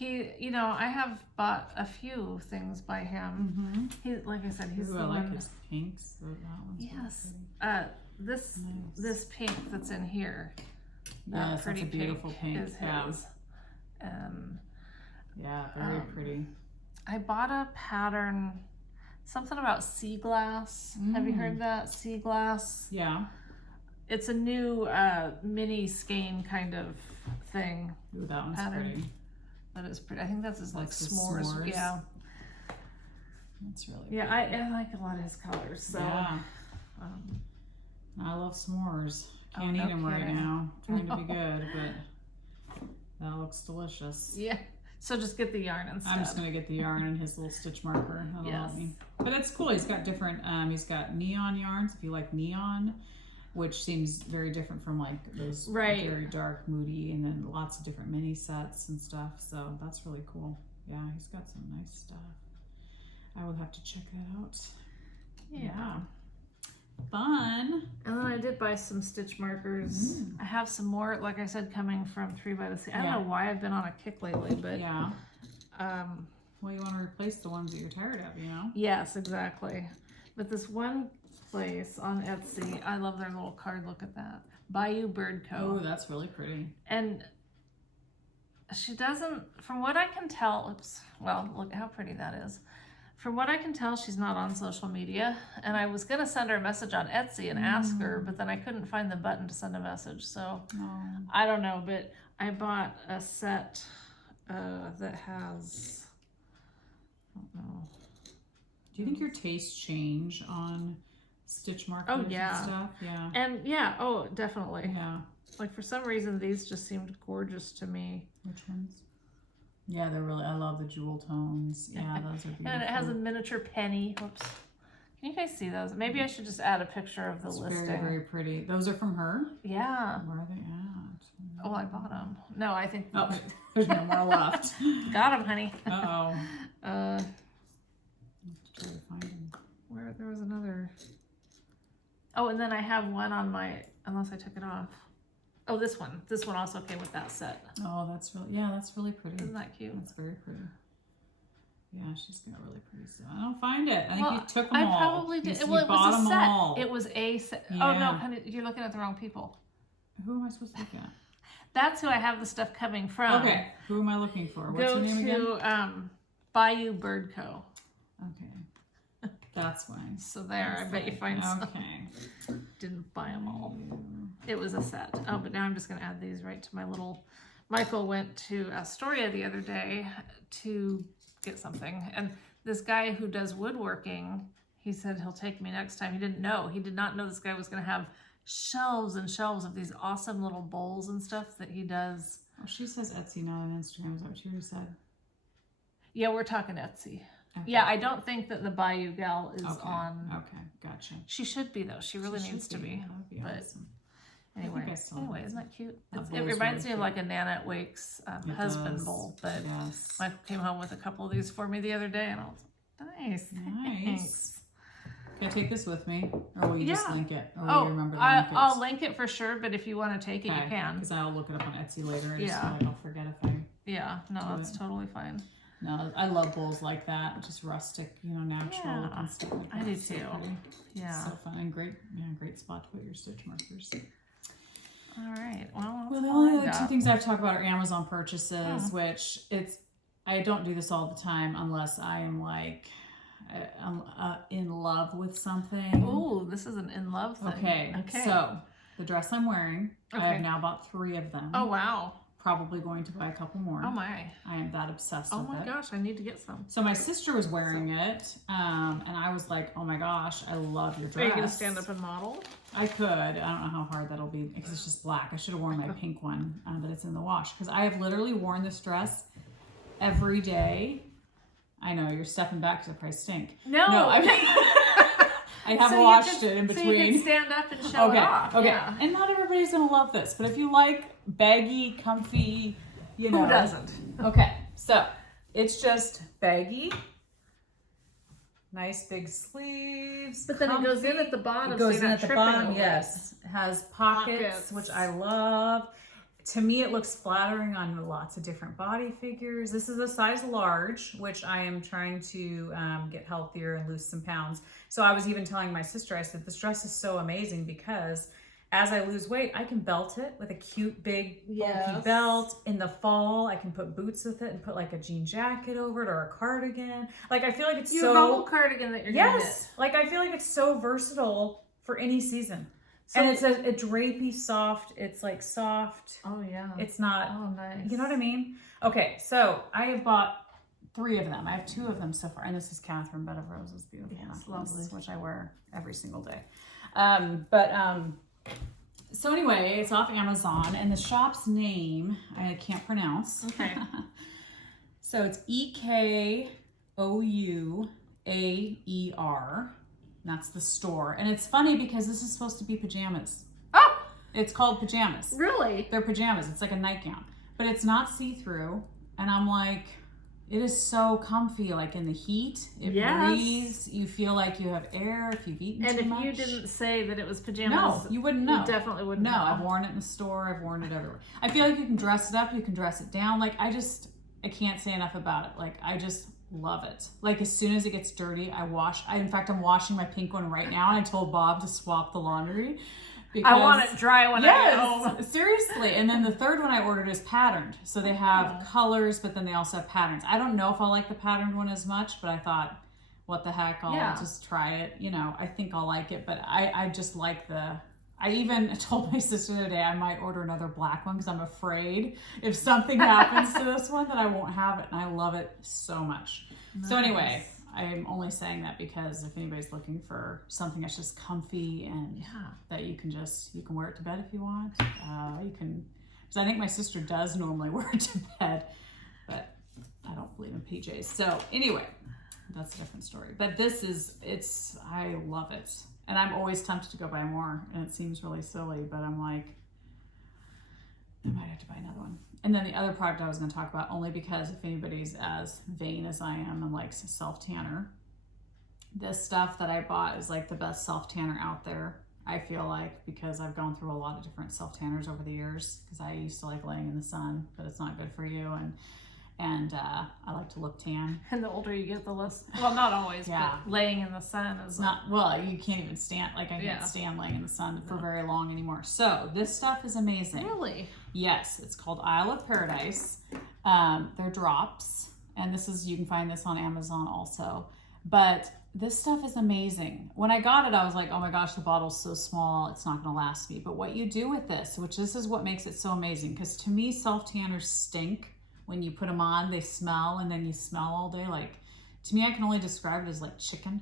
I have bought a few things by him. He, like I said, he's Ooh, the I like one. his pinks. That one's really Yes. pretty. This Nice. this pink that's in here. That Yes, pretty that's a beautiful pink. is Yeah. his. Yeah, very pretty. I bought a pattern, something about sea glass. Have you heard that? Sea glass. Yeah. It's a new mini skein kind of thing. Ooh, that one's pattern. pretty. That is pretty. I think that's his like That's the s'mores. s'mores. Yeah. That's really Yeah, pretty. I like a lot of his colors. So Yeah. um, I love s'mores. Oh, Can't no eat them right kidding. now. Trying to be No. good, but that looks delicious. yeah. So just get the yarn instead. I'm just gonna get the yarn and his little stitch marker. That'll help me. But it's cool. He's got different. He's got neon yarns. If you like neon, which seems very different from like those Right. very dark, moody, and then lots of different mini sets and stuff. So that's really cool. Yeah, he's got some nice stuff. I will have to check that out. Yeah. Fun. And then I did buy some stitch markers. I have some more, like I said, coming from 3 by the Sea. I don't know why I've been on a kick lately, but Yeah. um, Well, you want to replace the ones that you're tired of, you know? yes, exactly. But this one place on Etsy, I love their little card. Look at that. Bayou Bird Co. Oh, that's really pretty. And she doesn't, from what I can tell, oops, well, look how pretty that is. From what I can tell, she's not on social media. And I was going to send her a message on Etsy and ask her, but then I couldn't find the button to send a message. So Oh. I don't know, but I bought a set that has, I don't know. Do you think your tastes change on stitch markers yeah. and stuff? Yeah. And yeah, oh, definitely. Yeah. Like for some reason, these just seemed gorgeous to me. Which ones? Yeah, they're really, I love the jewel tones. Yeah, those are beautiful. And it has a miniature penny. Whoops. Can you guys see those? Maybe I should just add a picture of the It's listing. very, very pretty. Those are from her? Yeah. Where are they at? Oh, I bought them. No, I think Oh, there's no more left. got them, honey. Uh-oh. Uh, Try to find them. where there was another. Oh, and then I have one on my. Unless I took it off. Oh, this one. This one also came with that set. Oh, that's really, yeah, that's really pretty. Isn't that cute? That's very pretty. Yeah, she's got really pretty stuff. I don't find it. I think Well, you took them I all. probably did. You Well, it bought was a them set. all. It was a set. Oh no, Yeah. honey, you're looking at the wrong people. Who am I supposed to look at? That's who I have the stuff coming from. Okay, who am I looking for? What's Go your name again? to Bayou Bird Co. Okay, that's fine. So there, I bet you find some. Okay. Didn't buy them all. It was a set. Oh, but now I'm just going to add these right to my little. Michael went to Astoria the other day to get something, and this guy who does woodworking, he said he'll take me next time. He didn't know. He did not know this guy was going to have shelves and shelves of these awesome little bowls and stuff that he does. Oh, she says Etsy, not on Instagram. Is that what you already said? Yeah, we're talking Etsy. Okay. Yeah, I don't think that the Bayou gal is Okay. on. Okay, gotcha. She should be though. She really She needs should to be. That would be but- awesome. Anyway, I still have isn't that cute? That It bowl is reminds really me of cute. like a Nanette Wake's It husband does. bowl, but Yes. Michael came home with a couple of these for me the other day, and I was like, nice, Nice. thanks. Can I take this with me? Or will you just Yeah. link it? Or will Oh, you remember to link it? I'll link it for sure, but if you want to take it, you can. Because I'll look it up on Etsy later. I just Yeah. feel like I'll forget if I... Yeah, no, Do that's it. totally fine. No, I love bowls like that. Just rustic, natural Yeah, looking stuff like that. I do It's so too. pretty. Yeah. So fun and great spot to put your stitch markers. All right. Well, Well, that's the all I only other two got. things I've talked about are Amazon purchases, Oh. which I don't do this all the time unless I am like in love with something. Ooh, this is an in love thing. Okay. So the dress I'm wearing, I Okay. have now bought 3 of them. Oh wow. Probably going to buy a couple more. Oh my. I am that obsessed Oh with my it. gosh, I need to get some. So my sister was wearing it, and I was like, "Oh my gosh, I love your dress." Are you gonna stand up and model? I could. I don't know how hard that'll be because it's just black. I should have worn my pink one, but it's in the wash because I have literally worn this dress every day. I know you're stepping back because I probably stink. No. I mean, I have So you washed can- it in So you between. can stand up and show it off. Okay. Yeah. And not everybody's gonna love this, but if you like baggy, comfy, Who doesn't? Okay, so it's just baggy, nice big sleeves. But then it goes in comfy. at the bottom. It so goes you're in not at the tripping bottom. over it. Yes, it has pockets, Pockets. which I love. To me, it looks flattering on lots of different body figures. This is a size large, which I am trying to get healthier and lose some pounds. So I was even telling my sister, I said, this dress is so amazing because as I lose weight, I can belt it with a cute, big, bulky Yes. belt. In the fall, I can put boots with it and put like a jean jacket over it or a cardigan. Like, I feel like it's You so... have a bubble cardigan that you're gonna Yes! Like, I feel like it's so versatile for any season. So, and it's a drapey soft. It's like soft. oh yeah. It's not, Oh, nice. you know what I mean? Okay, so I have bought 3 of them. I have 2 of them so far. And this is Catherine Bed of Roses, beautiful Yes, necklace, lovely. which I wear every single day. So anyway, it's off Amazon, and the shop's name I can't pronounce. Okay. So it's EKOUAER. That's the store. And it's funny because this is supposed to be pajamas. Oh, It's called pajamas. really? They're pajamas. It's like a nightgown. But it's not see-through. And I'm like, it is so comfy, like in the heat. It Yes. breathes. You feel like you have air if you've eaten And too if much. you didn't say that it was pajamas, No, you wouldn't know. You definitely wouldn't No, know. I've worn it in the store. I've worn it everywhere. I feel like you can dress it up. You can dress it down. Like, I can't say enough about it. Like, I just love it. Like, as soon as it gets dirty, in fact, I'm washing my pink one right now, and I told Bob to swap the laundry. Because, I want it dry when I get home. yes, seriously. And then the third one I ordered is patterned. So they have colors, but then they also have patterns. I don't know if I like the patterned one as much, but I thought, what the heck, I'll just try it. You know, I think I'll like it, but I just like I even told my sister the other day I might order another black one because I'm afraid if something happens to this one that I won't have it. And I love it so much. Nice. So anyway, I'm only saying that because if anybody's looking for something that's just comfy and that you can wear it to bed if you want. Because I think my sister does normally wear it to bed, but I don't believe in PJs. So anyway, that's a different story. But I love it. And I'm always tempted to go buy more. And it seems really silly, but I'm like, I might have to buy another one. And then the other product I was going to talk about, only because if anybody's as vain as I am and likes a self-tanner, this stuff that I bought is like the best self-tanner out there, I feel like, because I've gone through a lot of different self-tanners over the years, because I used to like laying in the sun, but it's not good for you. And I like to look tan. And the older you get, the less, well, not always, but laying in the sun is not, well, you can't even stand, like I can't stand laying in the sun for very long anymore. So this stuff is amazing. Really? Yes, it's called Isle of Paradise. They're drops, and you can find this on Amazon also. But this stuff is amazing. When I got it, I was like, oh my gosh, the bottle's so small, it's not gonna last me. But what you do with this is what makes it so amazing, because to me, self-tanners stink. When you put them on, they smell, and then you smell all day. Like, to me, I can only describe it as like chicken.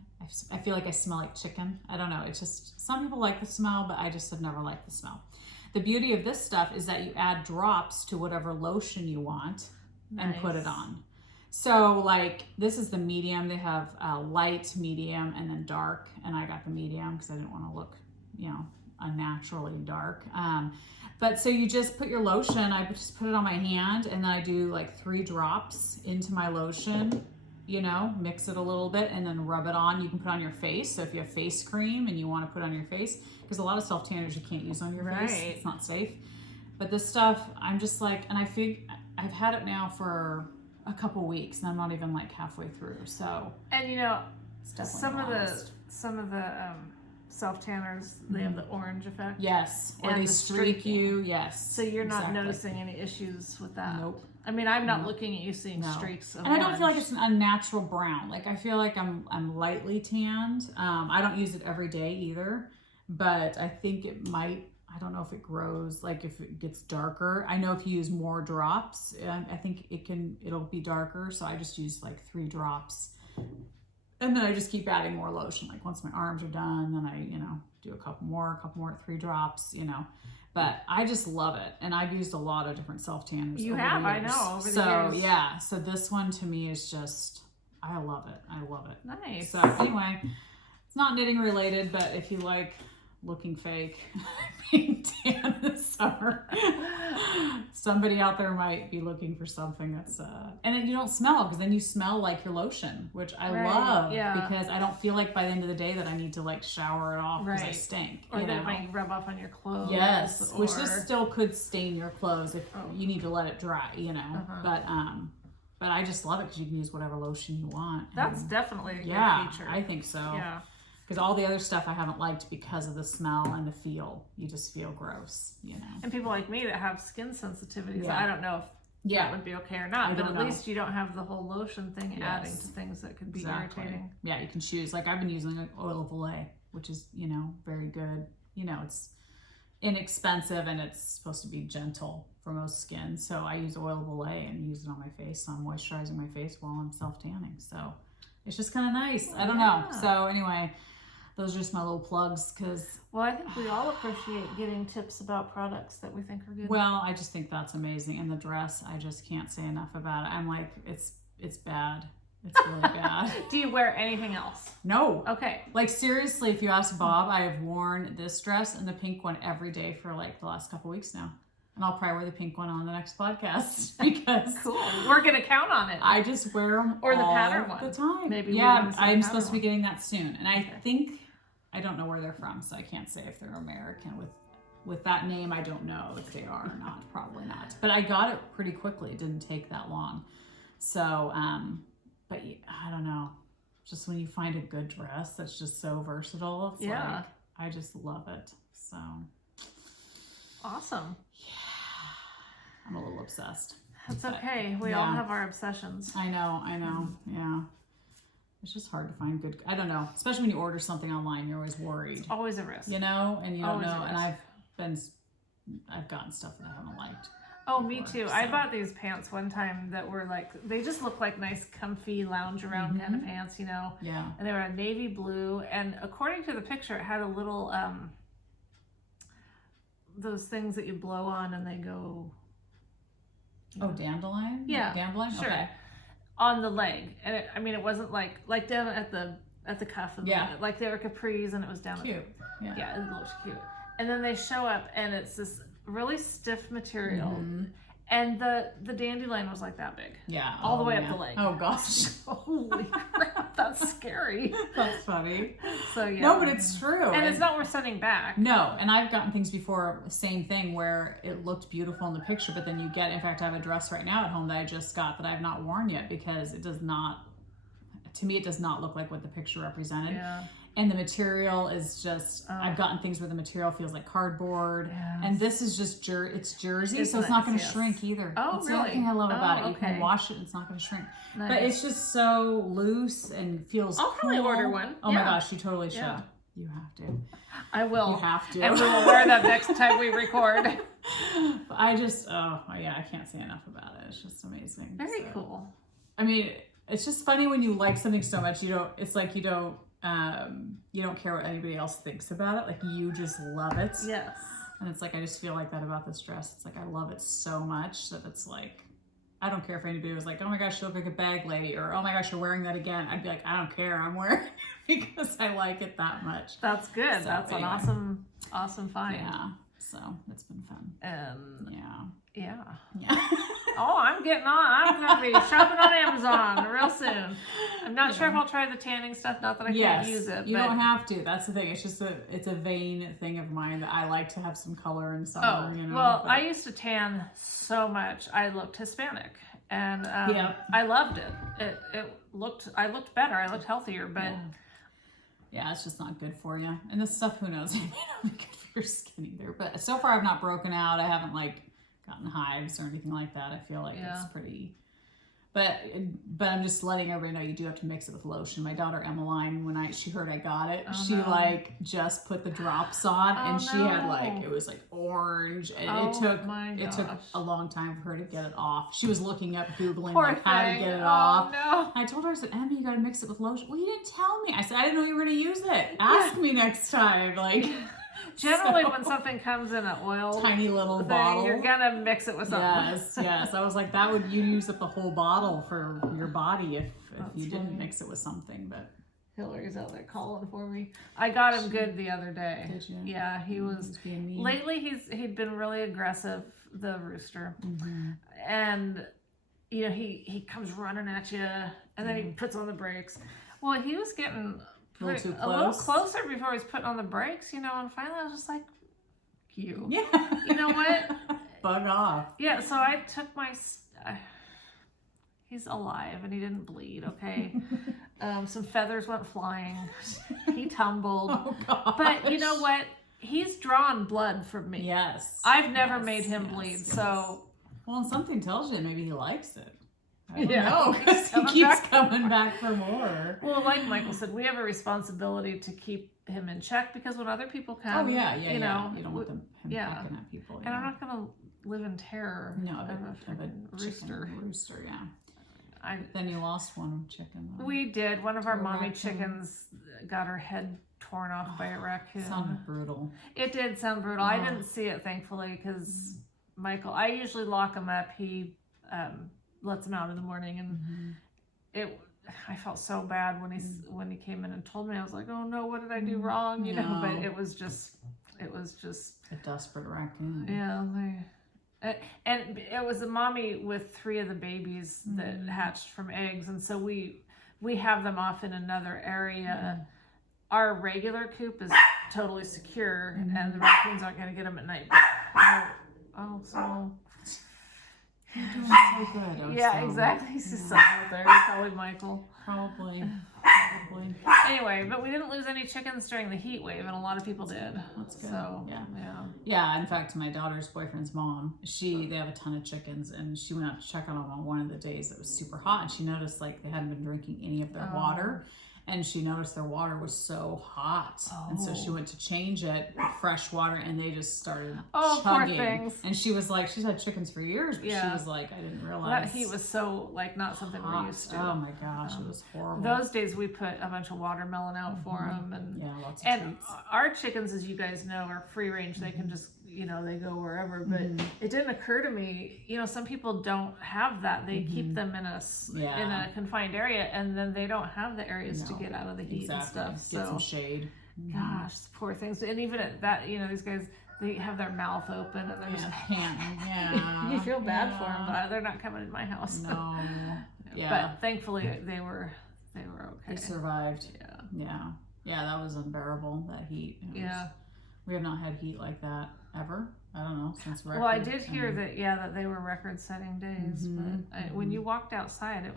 I feel like I smell like chicken. I don't know. It's just, some people like the smell, but I just have never liked the smell. The beauty of this stuff is that you add drops to whatever lotion you want and put it on. So like, this is the medium. They have light, medium, and then dark. And I got the medium because I didn't want to look, unnaturally dark. But so you just put your lotion, I just put it on my hand, and then I do like 3 drops into my lotion, mix it a little bit, and then rub it on. You can put on your face. So if you have face cream and you want to put on your face, because a lot of self-tanners you can't use on your face. It's not safe. But this stuff, I'm just like, and I've had it now for a couple weeks, and I'm not even like halfway through. So, and it's definitely some of the self-tanners, they have the orange effect. Yes, or and they the streak streaking. you. Yes. So you're not noticing any issues with that. Nope. I mean, I'm not looking at you seeing streaks of and I don't feel like it's an unnatural brown. Like, I feel like I'm lightly tanned. I don't use it every day either, but I think it might. I don't know if it grows, like if it gets darker. I know if you use more drops, I think it'll be darker. So I just use like 3 drops. And then I just keep adding more lotion. Like once my arms are done, then I, do a couple more, 3 drops, But I just love it. And I've used a lot of different self-tanners over the years. I know, over the years. So, yeah. So this one to me is just, I love it. I love it. Nice. So anyway, it's not knitting related, but if you like looking fake, being tan this summer, somebody out there might be looking for something that's and then you don't smell, because then you smell like your lotion, which I love, because I don't feel like by the end of the day that I need to like shower it off because I stink, or that might rub off on your clothes. Yes, which this still could stain your clothes if you need to let it dry, but I just love it because you can use whatever lotion you want. That's definitely a good feature. I think so. Yeah. Because all the other stuff I haven't liked because of the smell and the feel. You just feel gross, And people like me that have skin sensitivities, I don't know if that would be okay or not, but at least you don't have the whole lotion thing adding to things that could be irritating. Yeah, you can choose. Like I've been using oil of Olay, which is, very good. you know, it's inexpensive and it's supposed to be gentle for most skin. So I use oil of Olay and use it on my face. So I'm moisturizing my face while I'm self-tanning. So it's just kind of nice. I don't know. So anyway, those are just my little plugs because... Well, I think we all appreciate getting tips about products that we think are good. Well, I just think that's amazing. And the dress, I just can't say enough about it. I'm like, it's bad. It's really bad. Do you wear anything else? No. Okay. Like seriously, if you ask Bob, I have worn this dress and the pink one every day for like the last couple weeks now. And I'll probably wear the pink one on the next podcast because cool. We're gonna count on it. I just wear them or the all pattern one. the time. Maybe yeah, I'm supposed to be getting that soon, and I Okay. think I don't know where they're from, so I can't say if they're American with that name. I don't know if they are or not. Probably not. But I got it pretty quickly. It didn't take that long. So, but I don't know. Just when you find a good dress that's just so versatile, it's like I just love it. So awesome. I'm a little obsessed. That's okay. We all have our obsessions. I know. Yeah. It's just hard to find good. I don't know. Especially when you order something online, you're always worried. It's always a risk. You know, and you don't Always know. a And I've gotten stuff that I haven't liked. Oh, me too. So. I bought these pants one time that were like, they just look like nice, comfy, lounge around kind of pants, you know? Yeah. And they were a navy blue. And according to the picture, it had a little, those things that you blow on and they go. Oh, dandelion? Yeah. Dandelion? Sure. Okay. On the leg. And it wasn't like down at the cuff. Of like they were capris and it was down. Cute. Yeah, it looked cute. And then they show up and it's this really stiff material. And the dandelion was like that big. Yeah. All the way up the leg. Oh, gosh. Holy crap, that's scary. That's funny. So, yeah. No, but it's true. And it's not worth sending back. No, and I've gotten things before, same thing, where it looked beautiful in the picture, but then you get, in fact, I have a dress right now at home that I just got that I've not worn yet because it does not, to me, it does not look like what the picture represented. Yeah. And the material is just, I've gotten things where the material feels like cardboard. Yes. And this is just, it's jersey, so it's nice, not going to shrink either. Oh, That's really? the other thing I love about it. You okay. can wash it and it's not going to shrink. Nice. But it's just so loose and feels I'll probably cool. order one. Oh my gosh, you totally should. Yeah. You have to. I will. You have to. And we will wear that next time we record. But I just, I can't say enough about it. It's just amazing. Very cool. I mean, it's just funny when you like something so much, you don't care what anybody else thinks about it. Like you just love it. Yes. And it's like, I just feel like that about this dress. It's like, I love it so much that it's like, I don't care if anybody was like, oh my gosh, you look like a bag lady, or oh my gosh, you're wearing that again. I'd be like, I don't care, I'm wearing it because I like it that much. That's good. So, That's anyway. an awesome find. Yeah. So it's been fun. Yeah. Yeah. Oh, I'm getting on. I'm going to be shopping on Amazon real soon. I'm not sure if I'll try the tanning stuff. Not that I can't use it. You don't have to. That's the thing. It's just it's a vain thing of mine that I like to have some color in summer. You know. Well, I used to tan so much. I looked Hispanic, and I loved it. I looked better. I looked healthier, but. Yeah, it's just not good for you. And this stuff, who knows, it may not be good for your skin either. But so far I've not broken out. I haven't gotten hives or anything like that. I feel like it's pretty, but I'm just letting everybody know you do have to mix it with lotion. My daughter Emmeline, when she heard I got it, she just put the drops on and she had it was orange and it took a long time for her to get it off. She was looking up, Googling how to get it off. No. I told her, I said, Emmy, you got to mix it with lotion. Well, you didn't tell me. I said, I didn't know you were going to use it. Ask me next time. Generally, when something comes in an oil tiny little bottle, you're gonna mix it with something. Yes. I was like, you'd use up the whole bottle for your body if you didn't mix it with something. But Hillary's out there calling for me. I got him good the other day. Did you? Yeah, he was. Lately, he'd been really aggressive, the rooster, and he comes running at you, and then he puts on the brakes. Well, he was getting. A little closer before he was putting on the brakes, and finally I was just like, you. Yeah. You know what? Bug off. Yeah, so I took he's alive and he didn't bleed, okay? Some feathers went flying. He tumbled. Oh, gosh. But you know what? He's drawn blood from me. Yes. I've never made him bleed, so. Well, and something tells you maybe he likes it. I don't Yeah. know, because he Coming keeps back. coming back for more. Well, like Michael said, we have a responsibility to keep him in check because when other people come, Oh yeah, you know, you don't want him yeah. barking at people. and I'm not gonna live in terror No, of a chicken rooster. Rooster, yeah. I Then you lost one chicken. Though. We did. One of our To a mommy raccoon. chickens got her head torn off by a raccoon. Sounded brutal. It did sound brutal. I didn't see it, thankfully, because Michael, I usually lock him up. He lets him out in the morning, and I felt so bad when he came in and told me. I was like, oh no, what did I do wrong? You know, but it was just a desperate raccoon. yeah. And it was a mommy with 3 of the babies that hatched from eggs, and so we have them off in another area. Our regular coop is totally secure, and the raccoons aren't going to get them at night. So You're doing so good. yeah, exactly. He's just something out there. Probably Michael. Probably. Anyway, but we didn't lose any chickens during the heat wave, and a lot of people did. That's good. So yeah. yeah. In fact, my daughter's boyfriend's mom, they have a ton of chickens, and she went out to check on them on one of the days that was super hot, and she noticed like they hadn't been drinking any of their water. And she noticed their water was so hot. And so she went to change it, fresh water, and they just started chugging. Poor things. And she was like, she's had chickens for years, but she was like, I didn't realize. That heat was so, like, not something hot. we're used to. Oh my gosh, it was horrible. Those days we put a bunch of watermelon out for them. And, lots of treats. Our chickens, as you guys know, are free range. They can just, they go wherever. But it didn't occur to me, some people don't have that. They keep them in a confined area, and then they don't have the areas to get out of the heat and stuff. Get some shade. Gosh, poor things. And even at that, these guys, they have their mouth open and they're just panting. Yeah. you feel bad for them, but they're not coming in my house. No. Yeah. But thankfully they were okay. They survived. Yeah. Yeah, that was unbearable, that heat. We have not had heat like that ever. I don't know, since record. Well, I did hear that they were record-setting days, but when you walked outside, it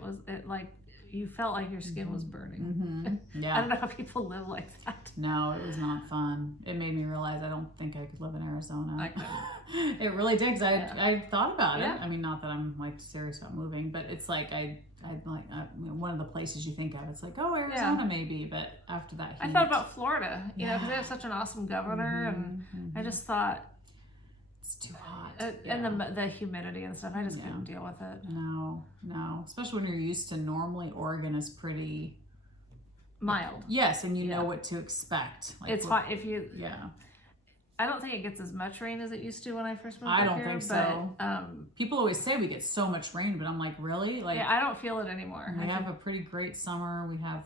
you felt like your skin was burning. Yeah. I don't know how people live like that. No, it was not fun. It made me realize I don't think I could live in Arizona. I couldn't. It really did, because I thought about it. I mean, not that I'm like serious about moving, but it's like one of the places you think of. It's like, oh, Arizona maybe, but after that heat, I thought about Florida, because they have such an awesome governor, and I just thought it's too hot. And the humidity and stuff, I just couldn't deal with it. No. Especially when you're used to, normally Oregon is pretty mild. Yes, and you know what to expect. Like, it's fine if you. Yeah. I don't think it gets as much rain as it used to when I first moved I up don't here. think so. People always say we get so much rain, but I'm like, really? Like, I don't feel it anymore. We have a pretty great summer. We have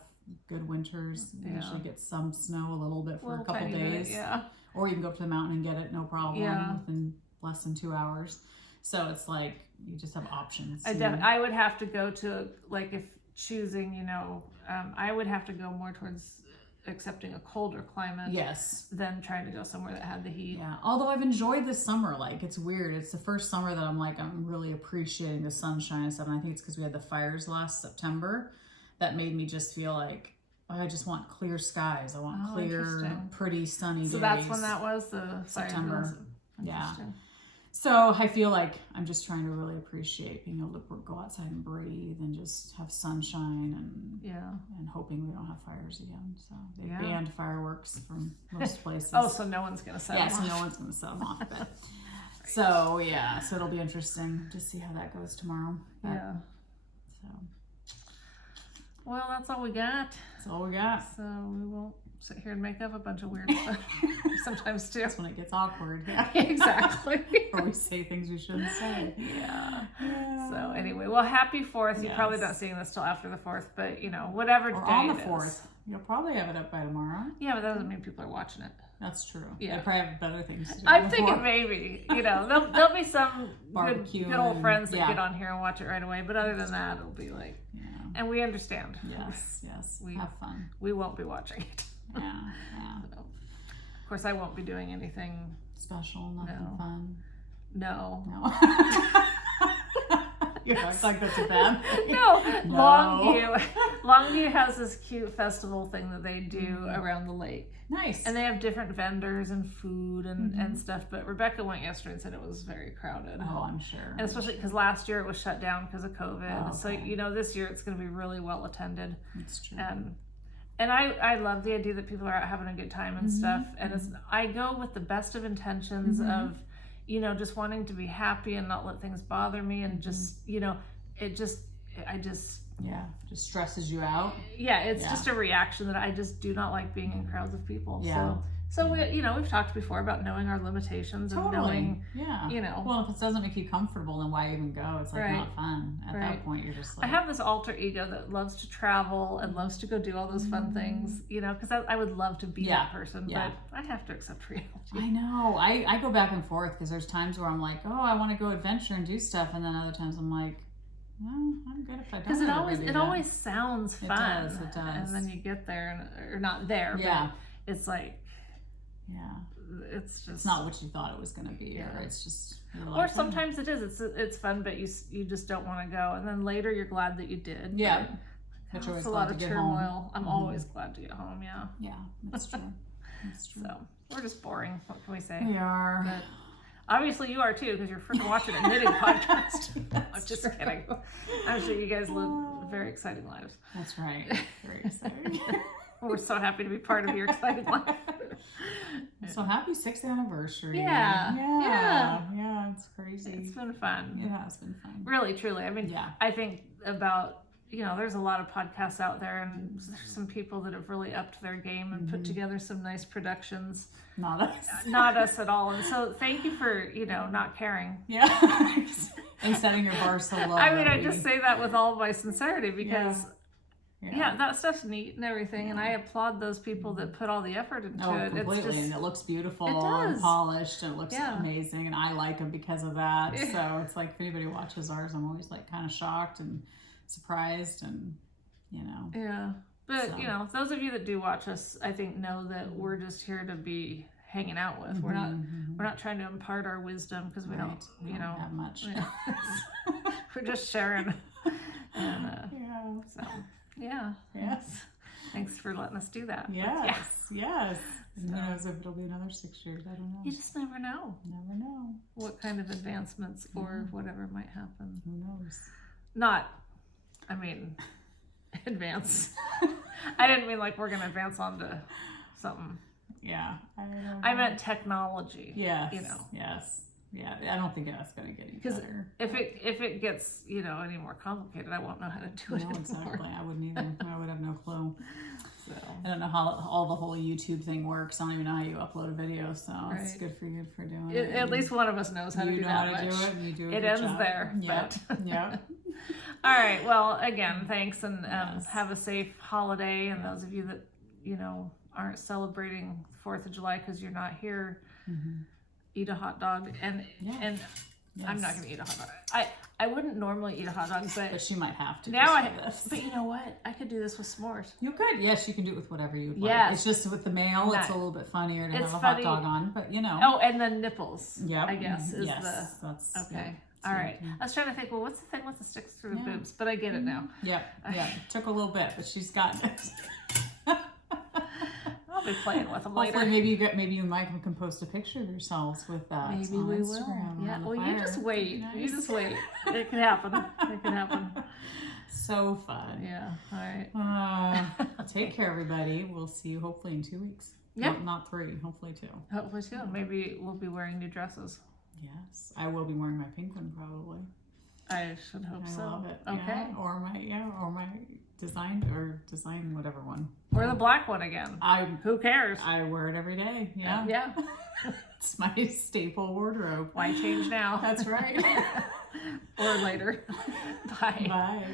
good winters. We usually get some snow a little bit for a couple days. Or you can go up to the mountain and get it, no problem, within less than 2 hours. So it's like, you just have options. I would have to go to, like, if choosing, I would have to go more towards accepting a colder climate than trying to go somewhere that had the heat. Yeah, although I've enjoyed this summer. Like, it's weird. It's the first summer that I'm really appreciating the sunshine and stuff. And I think it's because we had the fires last September that made me just feel like, I just want clear skies. I want clear, pretty sunny days. So that's when that was, the September. Yeah. So I feel like I'm just trying to really appreciate being able to go outside and breathe and just have sunshine and hoping we don't have fires again. So they banned fireworks from most places. So no one's going to set them off. So no one's going to set them off. But so it'll be interesting to see how that goes tomorrow. But, well, that's all we got. That's all we got. So we won't sit here and make up a bunch of weird stuff sometimes too. That's when it gets awkward. Yeah, exactly. Or we say things we shouldn't say. Yeah. So anyway, well, happy 4th. You're probably not seeing this till after the 4th, but whatever day on the it 4th. is. You'll probably have it up by tomorrow. Yeah, but that doesn't mean people are watching it. That's true. Yeah. They probably have better things to do. I'm thinking maybe, there'll be some barbecue good old friends that get on here and watch it right away. But other than that, it'll be like, and we understand. Yes. We have fun. We won't be watching it. Yeah. So, of course, I won't be doing anything special, nothing fun. No. You act like that's a bad thing. No. Long view. Longview has this cute festival thing that they do around the lake. Nice. And they have different vendors and food and stuff. But Rebecca went yesterday and said it was very crowded. Oh, I'm sure. And especially because last year it was shut down because of COVID. Oh, So, okay. you know, this year it's going to be really well attended. That's true. And I love the idea that people are out having a good time and stuff. And I go with the best of intentions of, you know, just wanting to be happy and not let things bother me. And just, you know, yeah, just stresses you out. Yeah, it's just a reaction that I just do not like being in crowds of people. Yeah. So we, you know, we've talked before about knowing our limitations and knowing, you know. Well, if it doesn't make you comfortable, then why even go? It's like not fun. At that point, you're just like. I have this alter ego that loves to travel and loves to go do all those fun things, you know, because I would love to be that person, but I have to accept reality. I know. I go back and forth because there's times where I'm like, oh, I want to go adventure and do stuff, and then other times I'm like, well, I'm good if I don't. Because it always sounds fun. It does. And then you get there and or not there, but it's like. Yeah, it's not what you thought it was going to be, or it's just. Or sometimes it is. It's fun, but you just don't want to go, and then later you're glad that you did. Yeah, but it's a lot of turmoil. I'm always glad to get home. Yeah. Yeah, that's true. That's true. So we're just boring. What can we say? We are. But obviously you are too, because you're freaking watching a knitting podcast. I'm just kidding. I'm sure you guys live very exciting lives. That's right. Very exciting. We're so happy to be part of your exciting life. So happy 6th anniversary. Yeah. It's crazy. It's been fun. It has been fun. Really, truly. I mean, I think about, you know, there's a lot of podcasts out there, and there's some people that have really upped their game and put together some nice productions. Not us. Not us at all. And so thank you for, you know, not caring. Yeah. And setting your bar so low. I mean, I just say that with all my sincerity because... Yeah, that stuff's neat and everything, and I applaud those people that put all the effort into it. Completely, it's just, and it looks beautiful and polished, and it looks amazing, and I like them because of that. So it's like if anybody watches ours, I'm always like kind of shocked and surprised, and you know. Yeah, but you know, those of you that do watch us, I think know that we're just here to be hanging out with. We're not trying to impart our wisdom because we don't, you know, have much. We're just sharing. And, so. Yeah. Yes. Thanks for letting us do that. Yes. Yes. Who knows if it'll be another 6 years? I don't know. You just never know. Never know. What kind of advancements or whatever might happen. Who knows? I mean, advance. I didn't mean like we're going to advance onto something. Yeah. I meant technology. Yes. You know. Yes. Yeah, I don't think that's going to get any better. Because if it gets, you know, any more complicated, I won't know how to do it anymore. Exactly. I wouldn't either. I would have no clue. So I don't know how all the whole YouTube thing works. I don't even know how you upload a video. So it's good for you for doing it. At least one of us knows how to do that much. You know how to do it. And you do a it good ends job. there. Yep. Yep. All right. Well, again, thanks, and have a safe holiday. And those of you that, you know, aren't celebrating 4th of July because you're not here. Eat a hot dog, and I'm not gonna eat a hot dog. I wouldn't normally eat a hot dog, but she might have to. Now but you know what? I could do this with s'mores. You could, yes, you can do it with whatever you like. Yes. It's just with the male, it's a little bit funnier to have a hot dog on, but you know. Oh, and the nipples. Yeah, I guess is that's okay. All right. I was trying to think. Well, what's the thing with the sticks through the boobs? But I get it now. Yep. It took a little bit, but she's gotten it. I'll be playing with them later. Hopefully, maybe you and Michael can post a picture of yourselves with that. Maybe on we Instagram will. Yeah. Well, fire. you just wait. Nice. You just wait. It can happen. It can happen. So fun. Yeah. All right. Take care, everybody. We'll see you hopefully in 2 weeks. Yeah. Well, not 3. Hopefully 2. Hopefully 2. Maybe we'll be wearing new dresses. Yes, I will be wearing my pink one probably. I should hope so. I love it. Okay. Yeah, or my design whatever one. Or the black one again. Who cares? I wear it every day. Yeah. Yeah. It's my staple wardrobe. Why change now? That's right. Or later. Bye. Bye.